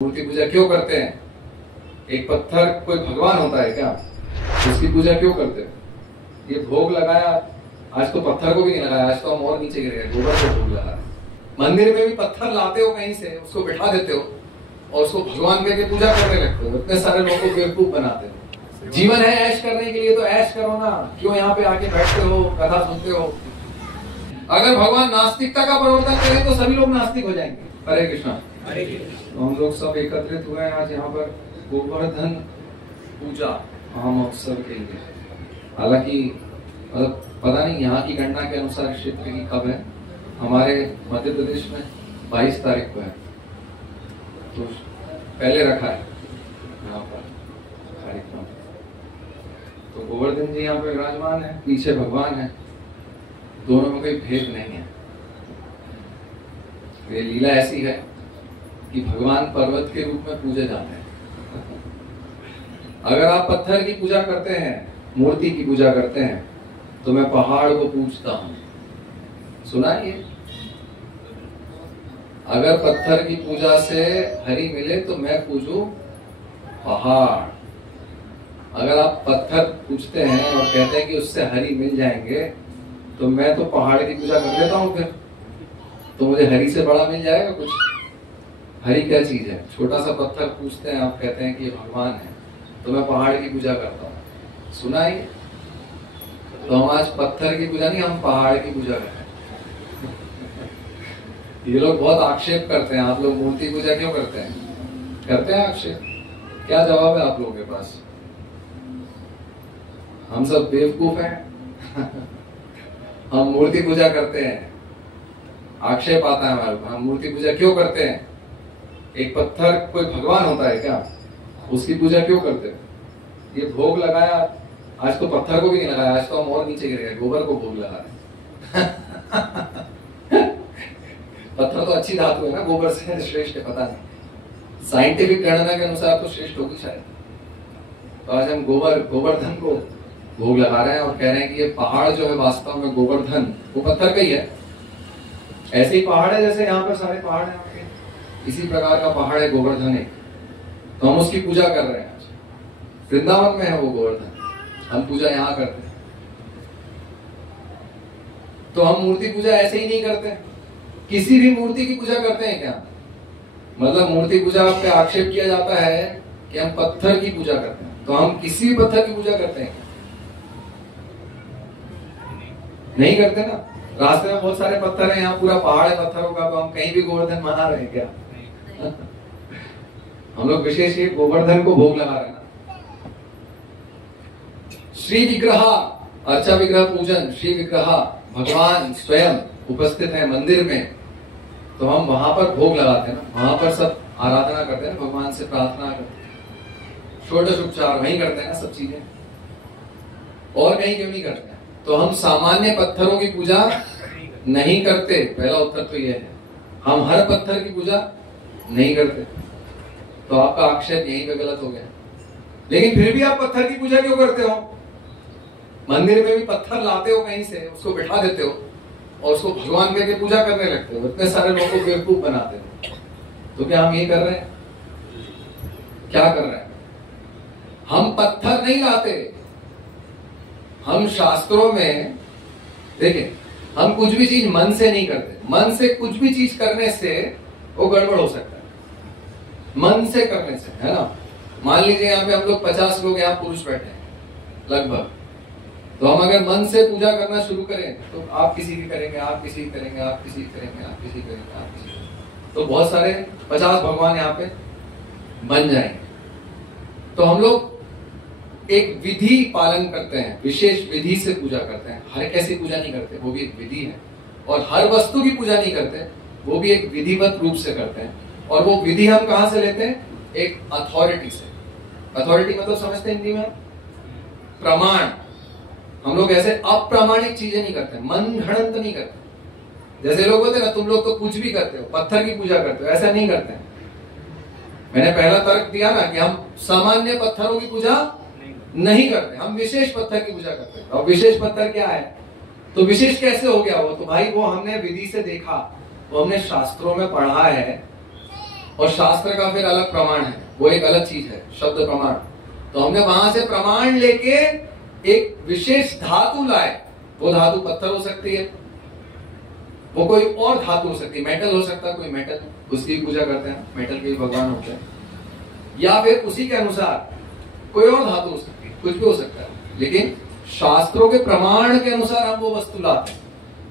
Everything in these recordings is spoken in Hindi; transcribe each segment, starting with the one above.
मूर्ति पूजा क्यों करते हैं? एक पत्थर कोई भगवान होता है क्या? उसकी पूजा क्यों करते हैं? ये भोग लगाया, आज तो पत्थर को भी नहीं लगाया, आज तो हम और नीचे गिर गए, गोबर को भोग लगाया। मंदिर में भी पत्थर लाते हो कहीं से, उसको बिठा देते हो और उसको भगवान में के पूजा करने लगते हो। इतने सारे लोगों को बेवकूफ बनाते हो। जीवन है ऐश करने के लिए, तो ऐश करो ना, क्यों यहाँ पे आके बैठते हो, कथा सुनते हो? अगर भगवान नास्तिकता का प्रवर्तन करें तो सभी लोग नास्तिक हो जाएंगे। हरे कृष्णा। तो हम लोग सब एकत्रित हुए हैं आज यहाँ पर गोवर्धन पूजा महोत्सव के लिए। हालांकि मतलब पता नहीं यहाँ की गणना के अनुसार क्षेत्र की कब है, हमारे मध्य प्रदेश में 22 तारीख को है, तो पहले रखा है यहाँ पर कार्यक्रम। तो गोवर्धन जी यहाँ पे विराजमान है, पीछे भगवान है, दोनों में कोई भेद नहीं है। ये लीला ऐसी है कि भगवान पर्वत के रूप में पूजे जाते हैं। अगर आप पत्थर की पूजा करते हैं, मूर्ति की पूजा करते हैं, तो मैं पहाड़ को पूजता हूं। सुना ये? अगर पत्थर की पूजा से हरि मिले तो मैं पूजू पहाड़। अगर आप पत्थर पूजते हैं और कहते हैं कि उससे हरि मिल जाएंगे, तो मैं तो पहाड़ की पूजा कर लेता हूं, फिर तो मुझे हरि से बड़ा मिल जाएगा कुछ? हरि क्या चीज है? छोटा सा पत्थर पूजते हैं, आप कहते हैं कि ये भगवान है, तो मैं पहाड़ की पूजा करता हूँ। सुना ही? तो हम आज पत्थर की पूजा नहीं, हम पहाड़ की पूजा करते हैं। ये लोग बहुत आक्षेप करते हैं, आप लोग मूर्ति पूजा क्यों करते हैं? करते हैं आक्षेप? क्या जवाब है आप लोगों के पास? हम सब बेवकूफ हैं। हम मूर्ति पूजा करते हैं, आक्षेप आता है हमारे ऊपर। हम मूर्ति पूजा क्यों करते हैं? एक पत्थर कोई भगवान होता है क्या? उसकी पूजा क्यों करते हैं? ये भोग लगाया, आज तो पत्थर को भी नहीं लगाया, आज तो हम और नीचे गिर गए, गोबर को भोग लगा रहे। पत्थर तो अच्छी धातु है ना, गोबर से श्रेष्ठ है, पता नहीं, साइंटिफिक गणना के अनुसार तो श्रेष्ठ होगी शायद। तो आज हम गोवर्धन को भोग लगा रहे हैं और कह रहे हैं कि ये पहाड़ जो है वास्तव में गोवर्धन वो पत्थर का ही है। ऐसे ही पहाड़ है जैसे यहाँ पर सारे पहाड़ हैं आपके, इसी प्रकार का पहाड़ है गोवर्धन एक। तो हम उसकी पूजा कर रहे हैं आज। वृंदावन में है वो गोवर्धन, हम पूजा यहाँ करते हैं। तो हम मूर्ति पूजा ऐसे ही नहीं करते, किसी भी मूर्ति की पूजा करते हैं क्या? मतलब मूर्ति पूजा पे आक्षेप किया जाता है कि हम पत्थर की पूजा करते हैं, तो हम किसी भी पत्थर की पूजा करते हैं क्या? नहीं करते ना। रास्ते में बहुत सारे पत्थर हैं, यहाँ पूरा पहाड़ है पत्थरों का, तो हम कहीं भी गोवर्धन मना रहे हैं क्या? हम लोग विशेष ये गोवर्धन को भोग लगा रहे हैं ना। श्री विग्रह, अर्चा विग्रह पूजन, श्री विग्रह भगवान स्वयं उपस्थित है मंदिर में, तो हम वहां पर भोग लगाते हैं ना, वहां पर सब आराधना करते हैं, भगवान से प्रार्थना करते हैं, षोडश उपचार वहीं करते हैं ना, सब चीजें, और कहीं क्यों नहीं करते हैं? तो हम सामान्य पत्थरों की पूजा नहीं करते, पहला उत्तर तो यह है। हम हर पत्थर की पूजा नहीं करते, तो आपका आक्षेप यहीं पे गलत हो गया। लेकिन फिर भी आप पत्थर की पूजा क्यों करते हो? मंदिर में भी पत्थर लाते हो कहीं से, उसको बिठा देते हो और उसको भगवान में के पूजा करने लगते हो। इतने सारे लोगों को बेवकूफ बनाते हो। तो क्या हम ये कर रहे हैं? क्या कर रहे हैं? हम पत्थर नहीं लाते। हम शास्त्रों में देखिए, हम कुछ भी चीज मन से नहीं करते। मन से कुछ भी चीज करने से वो गड़बड़ हो सकता है, मन से करने से, है ना। मान लीजिए यहाँ पे हम लोग 50 लोग यहाँ पुरुष बैठे हैं लगभग, तो हम अगर मन से पूजा करना शुरू करें, तो आप किसी की करेंगे, आप किसी की करेंगे, आप किसी की करेंगे, आप किसी की करेंगे, आप किसी की, तो बहुत सारे 50 भगवान यहाँ पे बन जाएंगे। तो हम लोग एक विधि पालन करते हैं, विशेष विधि से पूजा करते हैं। हर कैसी पूजा नहीं करते, वो भी एक विधि है। और हर वस्तु की पूजा नहीं करते, वो भी एक विधिवत रूप से करते हैं। और वो विधि हम कहां से लेते हैं? एक अथॉरिटी से। अथॉरिटी मतलब समझते हैं हिंदी में? प्रमाण। हम लोग ऐसे अप्रामाणिक चीजें नहीं करते, मन घड़ंत नहीं करते। जैसे लोग बोलते हैं ना, तुम लोग तो कुछ भी करते हो, पत्थर की पूजा करते हो, ऐसा नहीं करते हैं। मैंने पहला तर्क दिया ना कि हम सामान्य पत्थरों की पूजा नहीं करते, हम विशेष पत्थर की पूजा करते हैं। और विशेष पत्थर क्या है? तो विशेष कैसे हो गया वो? तो भाई वो हमने विधि से देखा, वो हमने शास्त्रों में पढ़ा है और शास्त्र का फिर अलग प्रमाण है, वो एक अलग चीज है, शब्द प्रमाण। तो हमने वहां से प्रमाण लेके एक विशेष धातु लाए। वो धातु पत्थर हो सकती है, वो कोई और धातु हो सकती है, मेटल हो सकता है, कोई मेटल, उसकी पूजा करते हैं, मेटल के भगवान होते हैं, या फिर उसी के अनुसार कोई और धातु हो सकती है, कुछ भी हो सकता है। लेकिन शास्त्रों के प्रमाण के अनुसार हम वो वस्तु लाते हैं।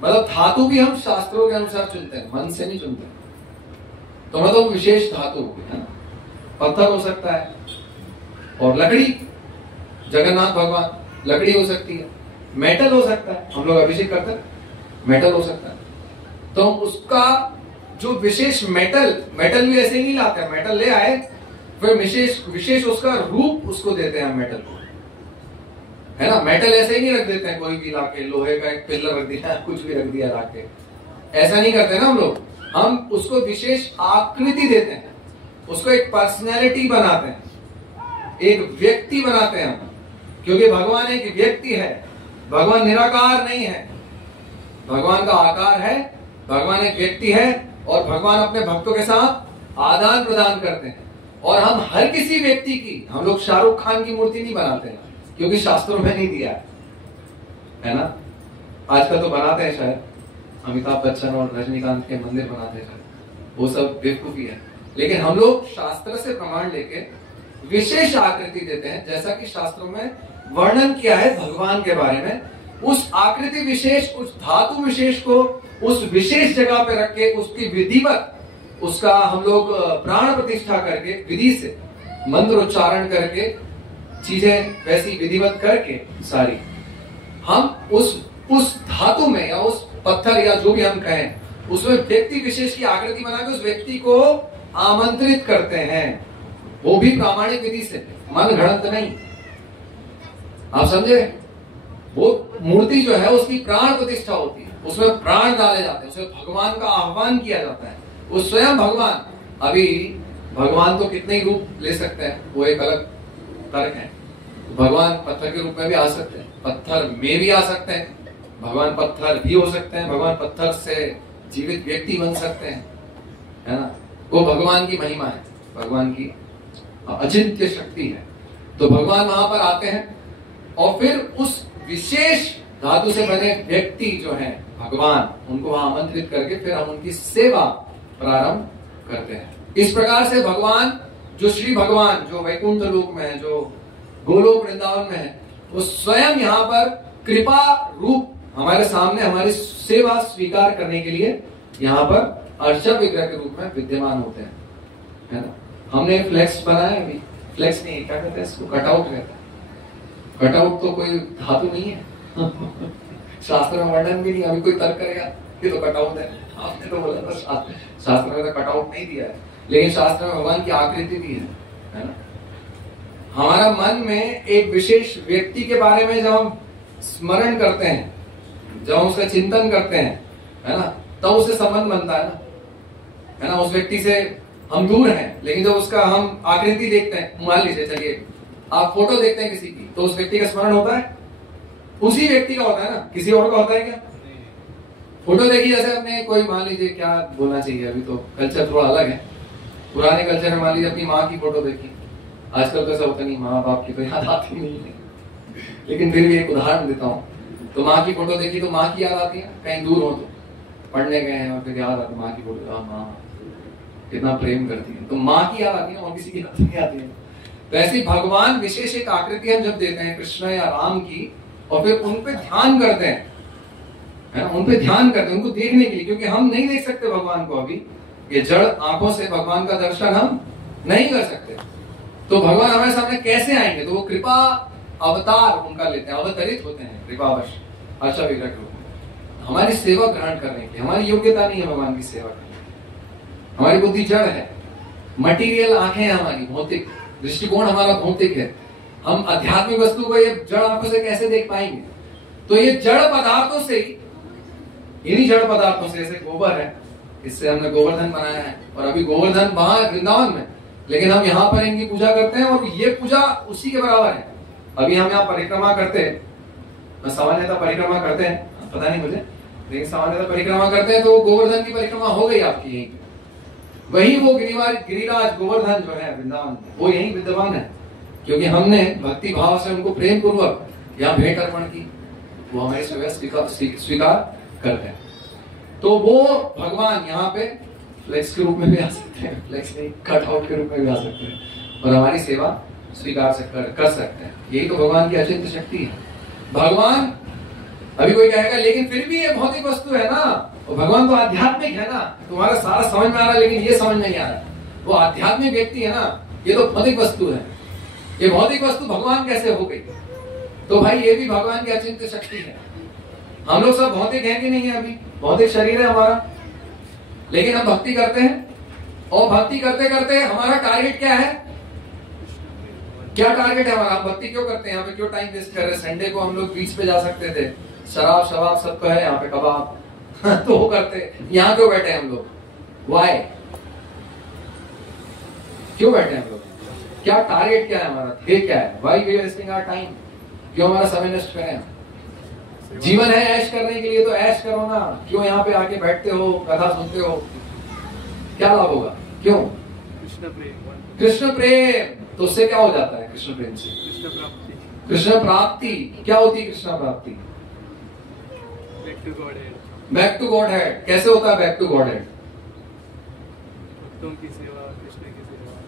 मतलब धातु भी हम शास्त्रों के अनुसार चुनते हैं, मन से नहीं चुनते। तो मतलब विशेष धातु है ना, पत्थर हो सकता है, और लकड़ी, जगन्नाथ भगवान लकड़ी हो सकती है, मेटल हो सकता है, हम लोग अभिषेक करते हैं, मेटल हो सकता है। तो उसका जो विशेष मेटल भी ऐसे नहीं लाते हैं, मेटल ले आए फिर विशेष उसका रूप उसको देते हैं मेटल को, है ना। मेटल ऐसे ही नहीं रख देते हैं, कोई भी लाके लोहे का एक पिलर रख दिया, कुछ भी रख दिया लाके, ऐसा नहीं करते ना हम लोग। हम उसको विशेष आकृति देते हैं, उसको एक पर्सनैलिटी बनाते हैं, एक व्यक्ति बनाते हैं हम, क्योंकि भगवान एक व्यक्ति है, भगवान निराकार नहीं है, भगवान का आकार है, भगवान एक व्यक्ति है, और भगवान अपने भक्तों के साथ आदान प्रदान करते हैं। और हम हर किसी व्यक्ति की, हम लोग शाहरुख खान की मूर्ति नहीं बनाते हैं, क्योंकि शास्त्रों में नहीं दिया है ना। आजकल तो बनाते हैं शायद, अमिताभ बच्चन और रजनीकांत के मंदिर बनाते हैं, वो सब बेवकूफी है। लेकिन हम लोग शास्त्र से प्रमाण लेके विशेष आकृति देते हैं, जैसा कि शास्त्रों में वर्णन किया है भगवान के बारे में। उस आकृति विशेष, उस धातु विशेष को उस विशेष जगह पे रख के उसकी विधिवत, उसका हम लोग प्राण प्रतिष्ठा करके, विधि से मंत्र उच्चारण करके, चीजें वैसी विधिवत करके सारी, हम उस धातु में या उस पत्थर या जो भी हम कहें, उसमें व्यक्ति विशेष की आकृति बना के उस व्यक्ति को आमंत्रित करते हैं, वो भी प्रामाणिक विधि से, मन घड़ंत नहीं। आप समझे? वो मूर्ति जो है उसकी प्राण प्रतिष्ठा होती है, उसमें प्राण डाले जाते हैं, उसमें भगवान का आह्वान किया जाता है, वो स्वयं भगवान। अभी भगवान तो कितने ही रूप ले सकते हैं, वो एक अलग तर्क है। भगवान पत्थर के रूप में भी आ सकते हैं, पत्थर में भी आ सकते हैं, भगवान पत्थर भी हो सकते हैं, भगवान पत्थर से जीवित व्यक्ति बन सकते हैं, है ना। वो भगवान की महिमा है, भगवान की अचिंत्य शक्ति है। तो भगवान वहां पर आते हैं और फिर उस विशेष धातु से बने व्यक्ति जो हैं भगवान, उनको वहां आमंत्रित करके फिर हम उनकी सेवा प्रारंभ करते हैं। इस प्रकार से भगवान, जो श्री भगवान जो वैकुंठ लोक में है, जो गोलोक वृंदावन में है, वो स्वयं यहाँ पर कृपा रूप हमारे सामने हमारी सेवा स्वीकार करने के लिए यहाँ पर अर्चा विग्रह के रूप में विद्यमान होते हैं, है ना। हमने फ्लेक्स बनाया, अभी फ्लेक्स नहीं, क्या कहते हैं इसको, कटआउट कहते हैं। कटआउट तो कोई धातु नहीं है शास्त्र में वर्णन भी नहीं। अभी कोई तर्क करेगा कि तो कटआउट है, आपने तो बोला था शास्त्र में तो कटआउट नहीं दिया है, लेकिन शास्त्र में भगवान की आकृति दी है ना। हमारा मन में एक विशेष व्यक्ति के बारे में जब हम स्मरण करते हैं, जब हम उसका चिंतन करते हैं, है ना, तब उससे संबंध बनता है ना। उस व्यक्ति से हम दूर हैं, लेकिन जब उसका हम आकृति देखते हैं, मान लीजिए, चलिए आप फोटो देखते हैं किसी की, तो उस व्यक्ति का स्मरण होता है, उसी व्यक्ति का होता है ना, किसी और का होता है क्या? फोटो देखी, जैसे अपने कोई, मान लीजिए, क्या बोलना चाहिए, अभी तो कल्चर थोड़ा अलग है, पुराने कल्चर में मान लीजिए अपनी माँ की फोटो देखी, आजकल तो ऐसा होता नहीं, माँ बाप की तो याद आती नहीं है, लेकिन फिर भी एक उदाहरण देता हूँ। तो माँ की फोटो देखी तो माँ की याद आती है, कहीं दूर हो तो पढ़ने गए हैं और फिर याद आती माँ की फोटो, माँ कितना प्रेम करती है, तो माँ की याद आती है और किसी की याद नहीं आती है। तो ऐसी भगवान विशेष एक आकृति हम जब देते हैं कृष्ण या राम की, और फिर उन पे ध्यान करते हैं, है ना, उन पे ध्यान करते हैं उनको देखने के लिए, क्योंकि हम नहीं देख सकते भगवान को अभी, ये जड़ आंखों से भगवान का दर्शन हम नहीं कर सकते। तो भगवान हमारे सामने कैसे आएंगे? तो वो कृपा अवतार उनका लेते हैं, अवतरित होते हैं कृपावश अर्चा विग्रह के रूप में, हमारी सेवा ग्रहण करने की। हमारी योग्यता नहीं है भगवान की सेवा करने की, हमारी बुद्धि जड़ है, मटीरियल आंखें हैं हमारी, भौतिक दृष्टिकोण हमारा भौतिक है, हम आध्यात्मिक वस्तु को ये जड़ आंखों से कैसे देख पाएंगे? तो ये जड़ पदार्थों से ही, इन्हीं जड़ पदार्थों से, जैसे गोबर है, इससे हमने गोवर्धन बनाया है, और अभी गोवर्धन वहां वृंदावन में, लेकिन हम यहाँ पर इनकी पूजा करते हैं, और ये पूजा उसी के बराबर है। अभी हम यहाँ परिक्रमा करते हैं, सामान्यतः परिक्रमा करते हैं, पता नहीं मुझे, लेकिन सामान्यतः परिक्रमा करते हैं, तो गोवर्धन की परिक्रमा हो गई आपकी यहीं पे, वही वो गिरिराज गोवर्धन जो है वृंदावन, वो यही विद्यमान है, क्योंकि हमने भक्ति भाव से उनको प्रेम पूर्वक यहाँ भेंट अर्पण की, वो हमारी सेवा स्वीकार करते हैं। तो वो भगवान यहाँ पे फ्लेक्स के रूप में भी आ सकते हैं, फ्लेक्स नहीं कट आउट के रूप में भी आ सकते हैं, और हमारी सेवा स्वीकार कर सकते हैं। यही तो भगवान की अचिंत्य शक्ति है। भगवान, अभी कोई कहेगा लेकिन फिर भी ये भौतिक वस्तु है ना, और भगवान तो आध्यात्मिक है ना, तुम्हारा सारा समझ में आ रहा है लेकिन ये समझ नहीं आ रहा, वो आध्यात्मिक व्यक्ति है ना, ये तो भौतिक वस्तु है, ये भौतिक वस्तु भगवान कैसे हो गई? तो भाई ये भी भगवान की अचिंत्य शक्ति है। हम लोग सब भौतिक हैं कि नहीं है? अभी भौतिक शरीर है हमारा, लेकिन हम भक्ति करते हैं, और भक्ति करते करते हमारा टारगेट क्या है? क्या टारगेट है हमारा? हम भक्ति क्यों करते हैं? यहाँ पे क्यों टाइम वेस्ट कर रहे हैं? संडे को हम लोग बीच पे जा सकते थे, शराब शराब सब तो है यहाँ पे, कबाब तो वो करते, यहाँ क्यों बैठे हैं हम लोग? वाई? क्यों बैठे हैं हम लोग? क्या टारगेट क्या है हमारा? ध्येय क्या है? Why we are wasting our time? क्यों हमारा समय नष्ट करें? जीवन है ऐश करने के लिए, तो ऐश करो ना, क्यों यहाँ पे आके बैठते हो, कथा सुनते हो? क्या लाभ होगा? क्यों? कृष्ण प्रेम। कृष्ण प्रेम, तो उससे क्या हो जाता है? कृष्ण प्रेम से कृष्ण प्राप्ति। कृष्ण प्राप्ति क्या होती है? कृष्ण प्राप्ति back to godhead. Back to godhead कैसे होता है? बैक टू गॉड हेड भक्तों की सेवा,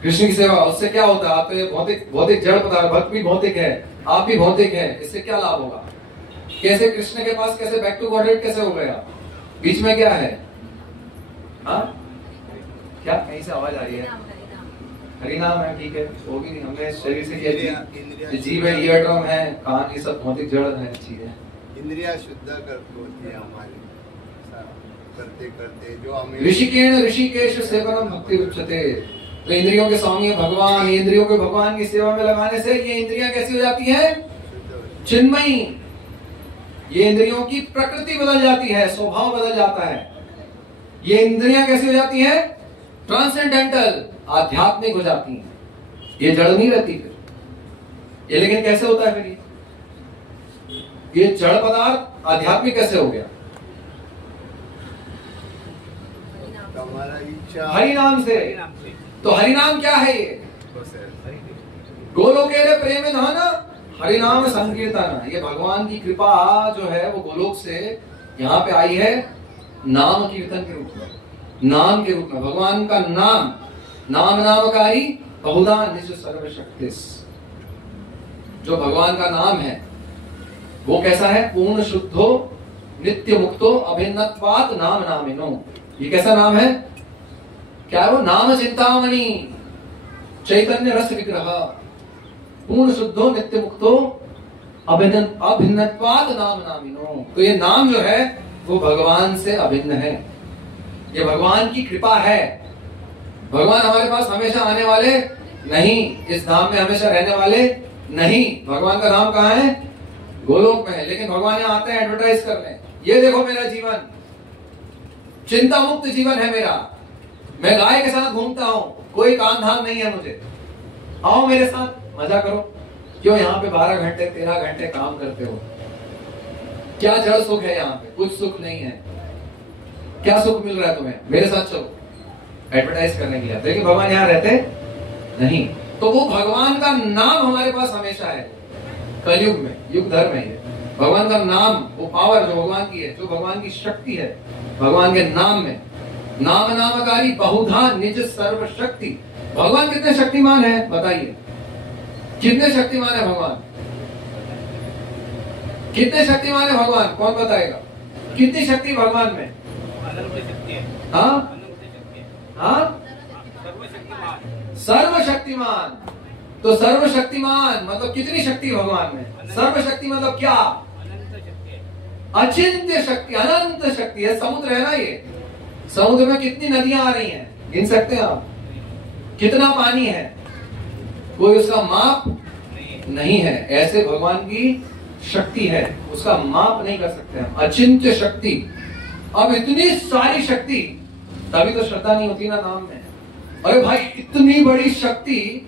कृष्ण की सेवा, उससे क्या होता है? आप तो ये भौतिक जड़ पदार्थ, भक्त भी भौतिक है, आप भी भौतिक है, इससे क्या लाभ होगा? कैसे कृष्ण के पास कैसे बैक टू गॉड हेड कैसे हो गया? बीच में क्या है? हाँ क्या कहीं से आवाज आ रही है? हरिनाम है, ठीक है, वो भी नहीं, हमने शरीर से किया, जीव है, ईयर ड्रम है, कान, ये सब भौतिक जड़ है चीजें। इंद्रिया शुद्ध होती है हमारी करते करते, जो हमें ऋषिकेण ऋषिकेश सेवनम भक्ति उच्यते। तो इंद्रियों के स्वामी भगवान, इंद्रियों को भगवान की सेवा में लगाने से ये इंद्रियां कैसी हो जाती है? चिन्मयी। ये इंद्रियों की प्रकृति बदल जाती है, स्वभाव बदल जाता है। ये इंद्रियां कैसी हो जाती है? ट्रांसेंडेंटल, आध्यात्मिक हो जाती हैं। ये जड़ नहीं रहती फिर ये। लेकिन कैसे होता है फिर ये जड़ पदार्थ आध्यात्मिक कैसे हो गया? हरि नाम से। तो हरि नाम क्या है? ये गोलोकेरे प्रेम धान हरि नाम संकीर्तन। ये भगवान की कृपा जो है वो गोलोक से यहाँ पे आई है नाम कीर्तन के रूप में, नाम के रूप में। भगवान का नाम, नाम नामकारी बहुधा निज सर्वशक्तिस। जो भगवान का नाम है वो कैसा है? पूर्ण शुद्धो नित्य मुक्तो अभिन्नत्वात् नाम नामिनो। ये कैसा नाम है? क्या है वो? नाम चिंतामणि चैतन्य रस विग्रह। पूर्ण शुद्धो नित्य मुक्तो अभिन्नत्वात् नाम नामिनो। तो ये नाम जो है वो भगवान से अभिन्न है, ये भगवान की कृपा है। भगवान हमारे पास हमेशा आने वाले नहीं, इस धाम में हमेशा रहने वाले नहीं। भगवान का धाम कहाँ है? गोलोक में है। लेकिन भगवान यहाँ आते हैं एडवर्टाइज करने, ये देखो मेरा जीवन, चिंता मुक्त जीवन है मेरा, मैं गाय के साथ घूमता हूँ, कोई काम धाम नहीं है मुझे, आओ मेरे साथ मजा करो। क्यों यहाँ पे 12 घंटे 13 घंटे काम करते हो? क्या जड़ सुख है यहाँ पे? कुछ सुख नहीं है। क्या सुख मिल रहा है तुम्हें? मेरे साथ चलो, एडवर्टाइज करने के लिए। लेकिन भगवान यहाँ रहते नहीं। तो वो भगवान का नाम हमारे पास हमेशा है। कलयुग में, युग धर्म है ये, भगवान का नाम, वो पावर जो भगवान की है, जो भगवान की शक्ति है भगवान के नाम में। नाम नामकारी बहुधा निज सर्व शक्ति। भगवान कितने शक्तिमान है बताइए? कितने शक्तिमान है भगवान? कितने शक्तिमान है भगवान? कौन बताएगा? कितनी शक्ति भगवान में? हाँ हाँ, सर्वशक्तिमान। तो सर्वशक्तिमान मतलब कितनी शक्ति भगवान में? सर्वशक्ति मतलब क्या? अचिंत्य शक्ति, अनंत शक्ति है। समुद्र है ना ये, समुद्र में कितनी नदियां आ रही हैं, गिन सकते हैं आप? कितना पानी है? कोई उसका माप नहीं है। ऐसे भगवान की शक्ति है, उसका माप नहीं कर सकते हम। अचिंत्य शक्ति। अब इतनी सारी शक्ति, तभी तो श्रद्धा नहीं होती ना नाम में। अरे भाई इतनी बड़ी शक्ति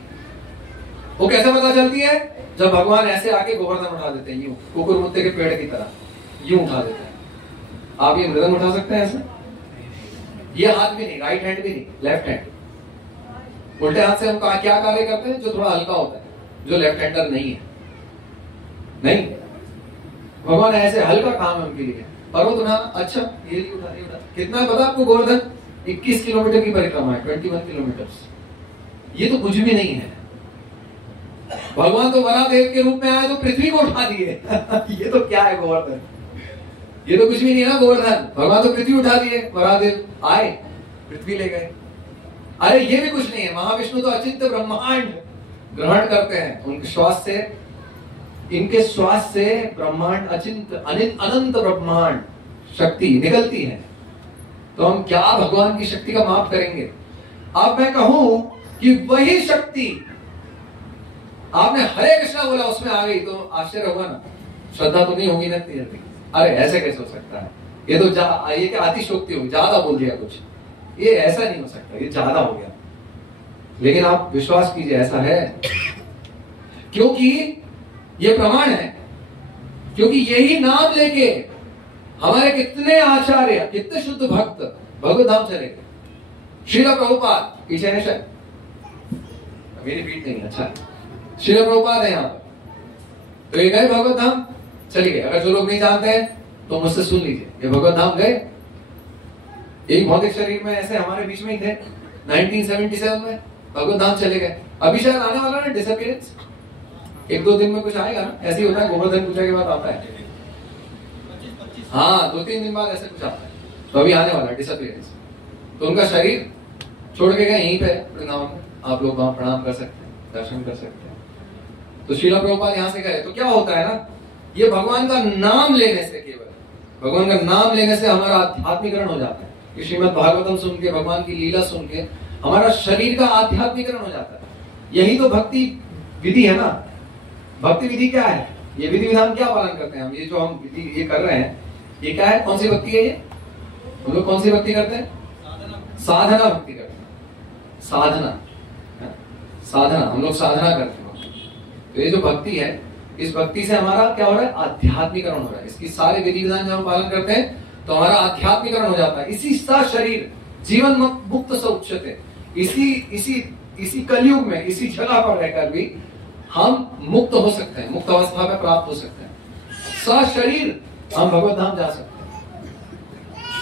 वो कैसे पता चलती है? जब भगवान ऐसे आके गोवर्धन उठा देते हैं, यूं कुकुर मुत्ते के पेड़ की तरह यूं उठा देते हैं। आप ये मृदंग उठा सकते हैं ऐसे? ये हाथ भी नहीं, राइट हैंड भी नहीं, लेफ्ट हैंड। उल्टे हाथ से हम क्या कार्य करते हैं? जो थोड़ा हल्का होता है, जो लेफ्ट हैंडर नहीं है। नहीं, भगवान ऐसे हल्का काम है उनके लिए। पर्वत उठा, अच्छा ये उठा, ये उठा। कितना पता आपको? गोवर्धन 21 किलोमीटर की परिक्रमा है, 21 किलोमीटर। ये तो कुछ भी नहीं है। भगवान तो वरादेव के रूप में आए तो पृथ्वी को उठा दिए। ये तो क्या है गोवर्धन? ये तो कुछ भी नहीं है ना गोवर्धन। भगवान तो पृथ्वी उठा दिए, वरादेव आए पृथ्वी ले गए। अरे ये भी कुछ नहीं है। महाविष्णु तो अचिंत्य ब्रह्मांड ग्रहण करते हैं। उनके श्वास से, इनके श्वास से ब्रह्मांड अचिंत्य अनंत ब्रह्मांड शक्ति निकलती है। तो हम क्या भगवान की शक्ति का माप करेंगे? अब मैं कहूं कि वही शक्ति आपने हरे कृष्णा बोला उसमें आ गई तो आश्चर्य होगा ना? श्रद्धा तो नहीं होगी ना इतनी जल्दी। अरे ऐसे कैसे हो सकता है? ये तो ये क्या अतिशोक्ति होगी, ज्यादा बोल दिया कुछ। ये ऐसा नहीं हो सकता, ये ज्यादा हो गया। लेकिन आप विश्वास कीजिए ऐसा है, क्योंकि ये प्रमाण है। क्योंकि यही नाम लेके हमारे कितने आचार्य, कितने शुद्ध भक्त भगवत धाम चले गए। श्रील प्रभुपाद पीछे है शायद, मेरी पीठ नहीं, अच्छा श्रील प्रभुपाद है यहाँ पर। तो ये गए भगवत धाम, चलिए गए। अगर जो लोग नहीं जानते हैं तो मुझसे सुन लीजिए, ये भगवत धाम गए। एक भौतिक शरीर में ऐसे हमारे बीच में ही थे। 1977 में भगवत धाम चले गए। अभी शायद आने वाला ना डिसअपीयरेंस, 1-2 दिन में कुछ आएगा ना। ऐसे ही होता है, गोवर्धन पूजा के बाद आता है। हाँ 2-3 दिन बाद ऐसे कुछ आता है। तो अभी आने वाला डिसअपीयरेंस। तो उनका शरीर छोड़ के गए यहीं पे वृंदावन में। आप लोग वहां प्रणाम कर सकते हैं, दर्शन कर सकते हैं। तो श्रील प्रभुपाद यहाँ से गए। तो क्या होता है ना, ये भगवान का नाम लेने से, केवल भगवान का नाम लेने से हमारा आध्यात्मिकरण हो जाता है। ये श्रीमद् भागवतम सुन के, भगवान की लीला सुन के हमारा शरीर का आध्यात्मिकरण हो जाता है। यही तो भक्ति विधि है ना। भक्ति विधि क्या है? ये विधि विधान क्या पालन करते हैं हम? ये जो हम विधि ये कर रहे हैं, ये क्या है? कौन सी भक्ति है ये? हम लोग कौन सी भक्ति करते हैं? साधना भक्ति करते हैं। साधना, साधना, हम लोग साधना करते हैं। तो ये जो भक्ति है, इस भक्ति से हमारा क्या हो रहा है? आध्यात्मिकरण हो रहा है। इसकी सारे विधि विधान जब हम पालन करते हैं तो हमारा आध्यात्मिकरण हो जाता है। इसी सा शरीर जीवन मुक्त से उच्चते। इसी कलयुग में, इसी जगह पर रहकर भी हम मुक्त हो सकते हैं, मुक्त अवस्था में प्राप्त हो सकते हैं। सा शरीर हम भगवत धाम जा सकते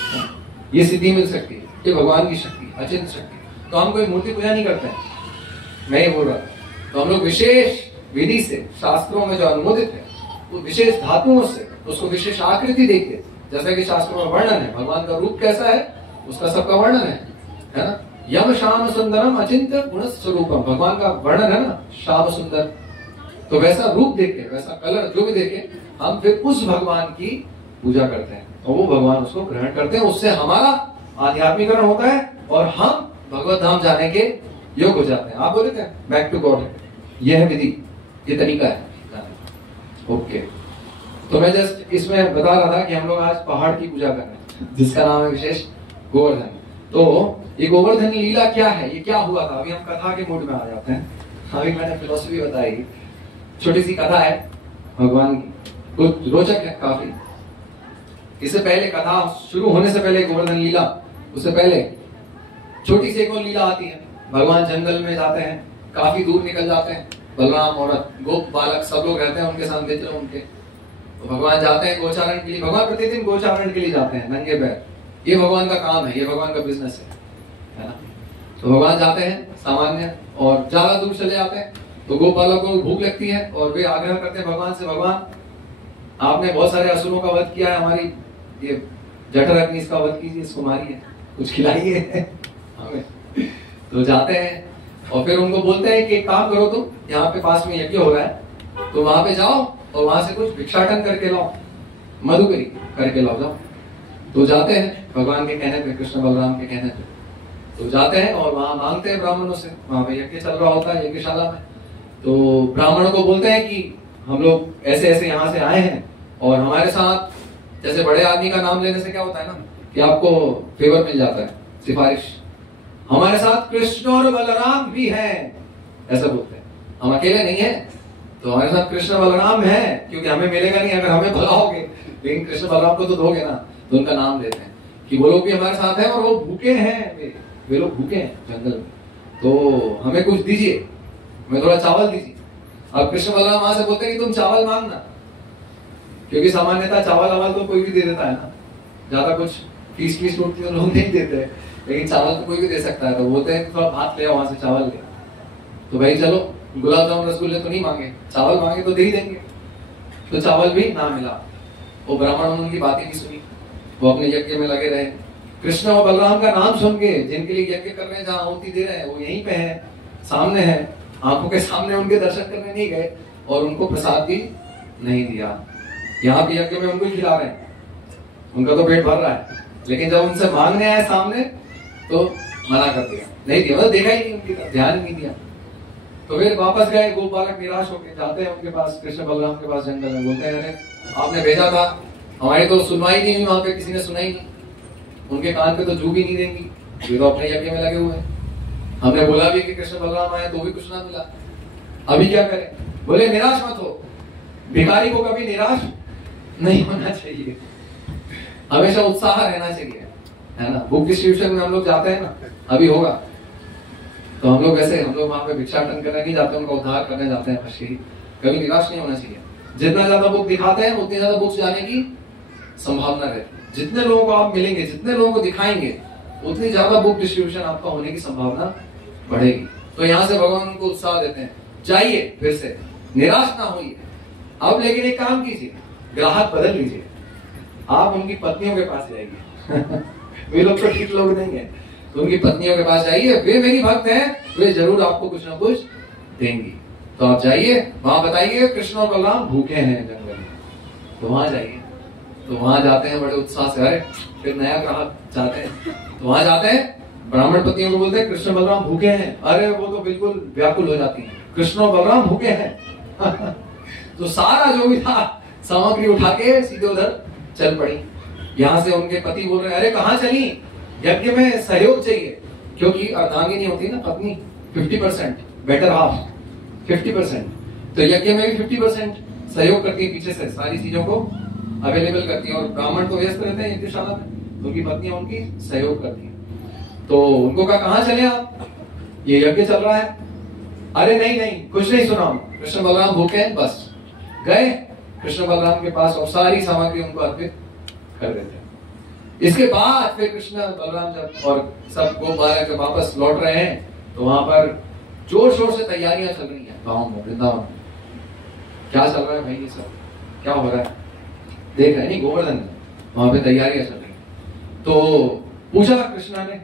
हैं। ये सिद्धि मिल सकती है, ये भगवान की शक्ति, अचिंत्य शक्ति। तो हम कोई मूर्ति पूजा नहीं करते हैं, मैं ये बोल रहा था। तो हम लोग विशेष विधि से, शास्त्रों में जो अनुमोदित है, वो विशेष धातुओं से उसको विशेष आकृति देके, जैसा कि शास्त्रों में वर्णन है, भगवान का रूप कैसा है उसका सबका वर्णन है ना। यम श्याम सुंदरम अचिंत्य गुण स्वरूपम, भगवान का वर्णन है ना, श्याम सुंदर। तो वैसा रूप देखे, वैसा कलर जो भी देखे, हम फिर उस भगवान की पूजा करते हैं और वो भगवान उसको ग्रहण करते हैं। उससे हमारा आध्यात्मिकरण होता है और हम भगवत धाम जाने के योग हो जाते हैं। आप बोले थे बैक टू गॉड, यह है विधि, ये तरीका है। ओके, तो मैं जस्ट इसमें बता रहा था कि हम लोग आज पहाड़ की पूजा कर रहे हैं जिसका नाम है विशेष गोवर्धन। तो ये गोवर्धन लीला क्या है, ये क्या हुआ था? अभी हम कथा के मूड में आ जाते हैं। अभी मैंने फिलोसफी बताई, छोटी सी कथा है भगवान की, कुछ रोचक है काफी। इससे पहले, कथा शुरू होने से पहले, गोवर्धन लीला, उससे पहले छोटी सी एक और लीला आती है। भगवान जंगल में जाते हैं, काफी दूर निकल जाते हैं। बलराम और गोप बालक सब लोग रहते हैं उनके साथ, मित्र उनके। तो भगवान जाते हैं गोचारण के लिए। भगवान प्रतिदिन गोचारण के लिए जाते हैं नंगे पैर। ये भगवान का काम है, ये भगवान का बिजनेस है ना। तो भगवान जाते हैं सामान्य और ज्यादा दूर चले जाते हैं। तो गोपालकों को भूख लगती है और वे आग्रह करते हैं भगवान से, भगवान आपने बहुत सारे असुरों का वध किया है, हमारी ये जठर अग्नि इसका वध कीजिए, इसको मारिए, कुछ खिलाइए हमें। तो जाते हैं और फिर उनको बोलते हैं कि एक काम करो, तुम यहाँ पे पास में यज्ञ हो रहा है, तो वहां पे जाओ और वहां से कुछ भिक्षाटन करके लाओ, मधुकरी करके लाओ, जाओ। तो जाते हैं भगवान के कहने पे, कृष्ण बलराम के कहने पे। तो जाते हैं और वहां मांगते हैं ब्राह्मणों से। वहां पे यज्ञ चल रहा होता है यज्ञशाला में। तो ब्राह्मणों को बोलते हैं कि हम लोग ऐसे ऐसे यहाँ से आए हैं और हमारे साथ, जैसे बड़े आदमी का नाम लेने से क्या होता है ना कि आपको फेवर मिल जाता है, सिफारिश। हमारे साथ कृष्ण और बलराम भी हैं, ऐसा बोलते हैं। हम अकेले नहीं हैं, तो हमारे साथ कृष्ण बलराम हैं, क्योंकि हमें मिलेगा नहीं अगर हमें बुलाओगे, लेकिन कृष्ण बलराम को तो दोगे ना। तो उनका नाम लेते हैं कि वो लोग भी हमारे साथ हैं और वो भूखे हैं, वे लोग भूखे हैं जंगल में, तो हमें कुछ दीजिए, हमें थोड़ा चावल दीजिए। अब कृष्ण बलराम वहां से बोलते हैं कि तुम चावल मांगना, क्योंकि सामान्यतः चावल अवल तो कोई भी दे देता है ना, ज्यादा कुछ फीस टूटती तो लोग नहीं देते, लेकिन चावल तो कोई भी दे सकता है। तो बोलते हैं थोड़ा भात ले वहां से चावल ले, तो भाई चलो गुलाब जामुन रसगुल्ले तो नहीं मांगे, चावल मांगे तो दे ही देंगे। तो चावल भी ना मिला। वो ब्राह्मण उनकी बातें नहीं सुनी, वो अपने यज्ञ में लगे रहे। कृष्ण और बलराम का नाम सुन के, जिनके लिए यज्ञ कर रहे हैं, जहाँ आहुति दे रहे हैं, वो यहीं पे है, सामने है, आंखों के सामने उनके दर्शन करने नहीं गए और उनको प्रसाद भी नहीं दिया। यहाँ पे यज्ञ में उनको खिला रहे हैं, उनका तो पेट भर रहा है, लेकिन जब उनसे मांगने आए सामने तो मना कर दिया, नहीं दिया, मतलब देखा ही नहीं, उनकी तरफ ध्यान नहीं दिया। तो फिर वापस गए, गोप बालक निराश होकर जाते हैं उनके पास, कृष्ण बलराम के पास जंगल में, बोलते हैं अरे आपने भेजा था, हमारी तो सुनवाई नहीं हुई, वहां पे किसी ने सुना ही नहीं, उनके कान पे तो जू भी नहीं देंगी, ये तो अपने यज्ञ में लगे हुए हैं, हमने बोला भी कि कृष्ण बलराम आए तो भी कुछ ना मिला, अभी क्या करें। बोले निराश मत हो, भिखारी को कभी निराश नहीं होना चाहिए, हमेशा उत्साह रहना चाहिए, है ना। बुक डिस्ट्रीब्यूशन में हम लोग जाते हैं ना, अभी होगा, तो हम लोग ऐसे, हम लोग वहां पे भिक्षाटन करने नहीं जाते, उनका उद्धार करने जाते हैं, बस यही, कभी निराश नहीं होना चाहिए। जितना ज्यादा बुक दिखाते हैं उतनी ज्यादा बुक्स जाने की संभावना रहती है, जितने लोगों को आप मिलेंगे, जितने लोगों को दिखाएंगे, उतनी ज्यादा बुक डिस्ट्रीब्यूशन आपका होने की संभावना बढ़ेगी। तो यहाँ से भगवान उनको उत्साह देते हैं, जाइए फिर से, निराश ना होइए। अब लेकिन एक काम कीजिए, ग्राहक बदल लीजिए, आप उनकी पत्नियों के पास जाइए वे लोग तो ठीक लोग नहीं है, तो उनकी पत्नियों के पास जाइए, वे मेरी भक्त हैं, वे जरूर आपको कुछ ना कुछ देंगी। तो आप जाइए, वहां बताइए कृष्ण और बलराम भूखे हैं जंगल में, तो वहां जाइए। तो वहां जाते हैं बड़े उत्साह से, अरे फिर नया ग्राहक चाहते हैं, तो वहां जाते हैं, ब्राह्मण पत्नियों को बोलते हैं कृष्ण बलराम भूखे हैं, अरे वो तो बिल्कुल व्याकुल हो जाती है, कृष्ण और बलराम भूखे हैं तो सारा जो भी था सामग्री उठा के सीधे उधर चल पड़ी। यहाँ से उनके पति बोल रहे हैं, अरे कहाँ चली, यज्ञ में सहयोग चाहिए, क्योंकि अर्धांगिनी होती है ना पत्नी, 50%, बेटर हाफ 50%, तो यज्ञ में भी 50% सहयोग करती है, पीछे से सारी चीजों को अवेलेबल करती है, और ब्राह्मण तो व्यस्त रहते हैं यज्ञशाला में, उनकी पत्नियां उनकी सहयोग करती हैं। तो उनको कहा कहाँ चले आप, ये यज्ञ चल रहा है, अरे नहीं कुछ नहीं सुना, कृष्ण बलराम भूखे हैं, बस गए कृष्ण बलराम के पास और सारी सामग्री उनको अर्पित कर देते हैं। इसके बाद फिर कृष्ण बलराम जब और सब गोप बालक जब वापस लौट रहे हैं, तो वहां पर जोर शोर से तैयारियां चल रही हैं गांव में, वृंदावन में। क्या चल रहा है भाई, ये सब क्या हो रहा है, देख रहे नहीं, गोवर्धन में वहां पे तैयारियां चल रही हैं। तो पूछा कृष्णा ने,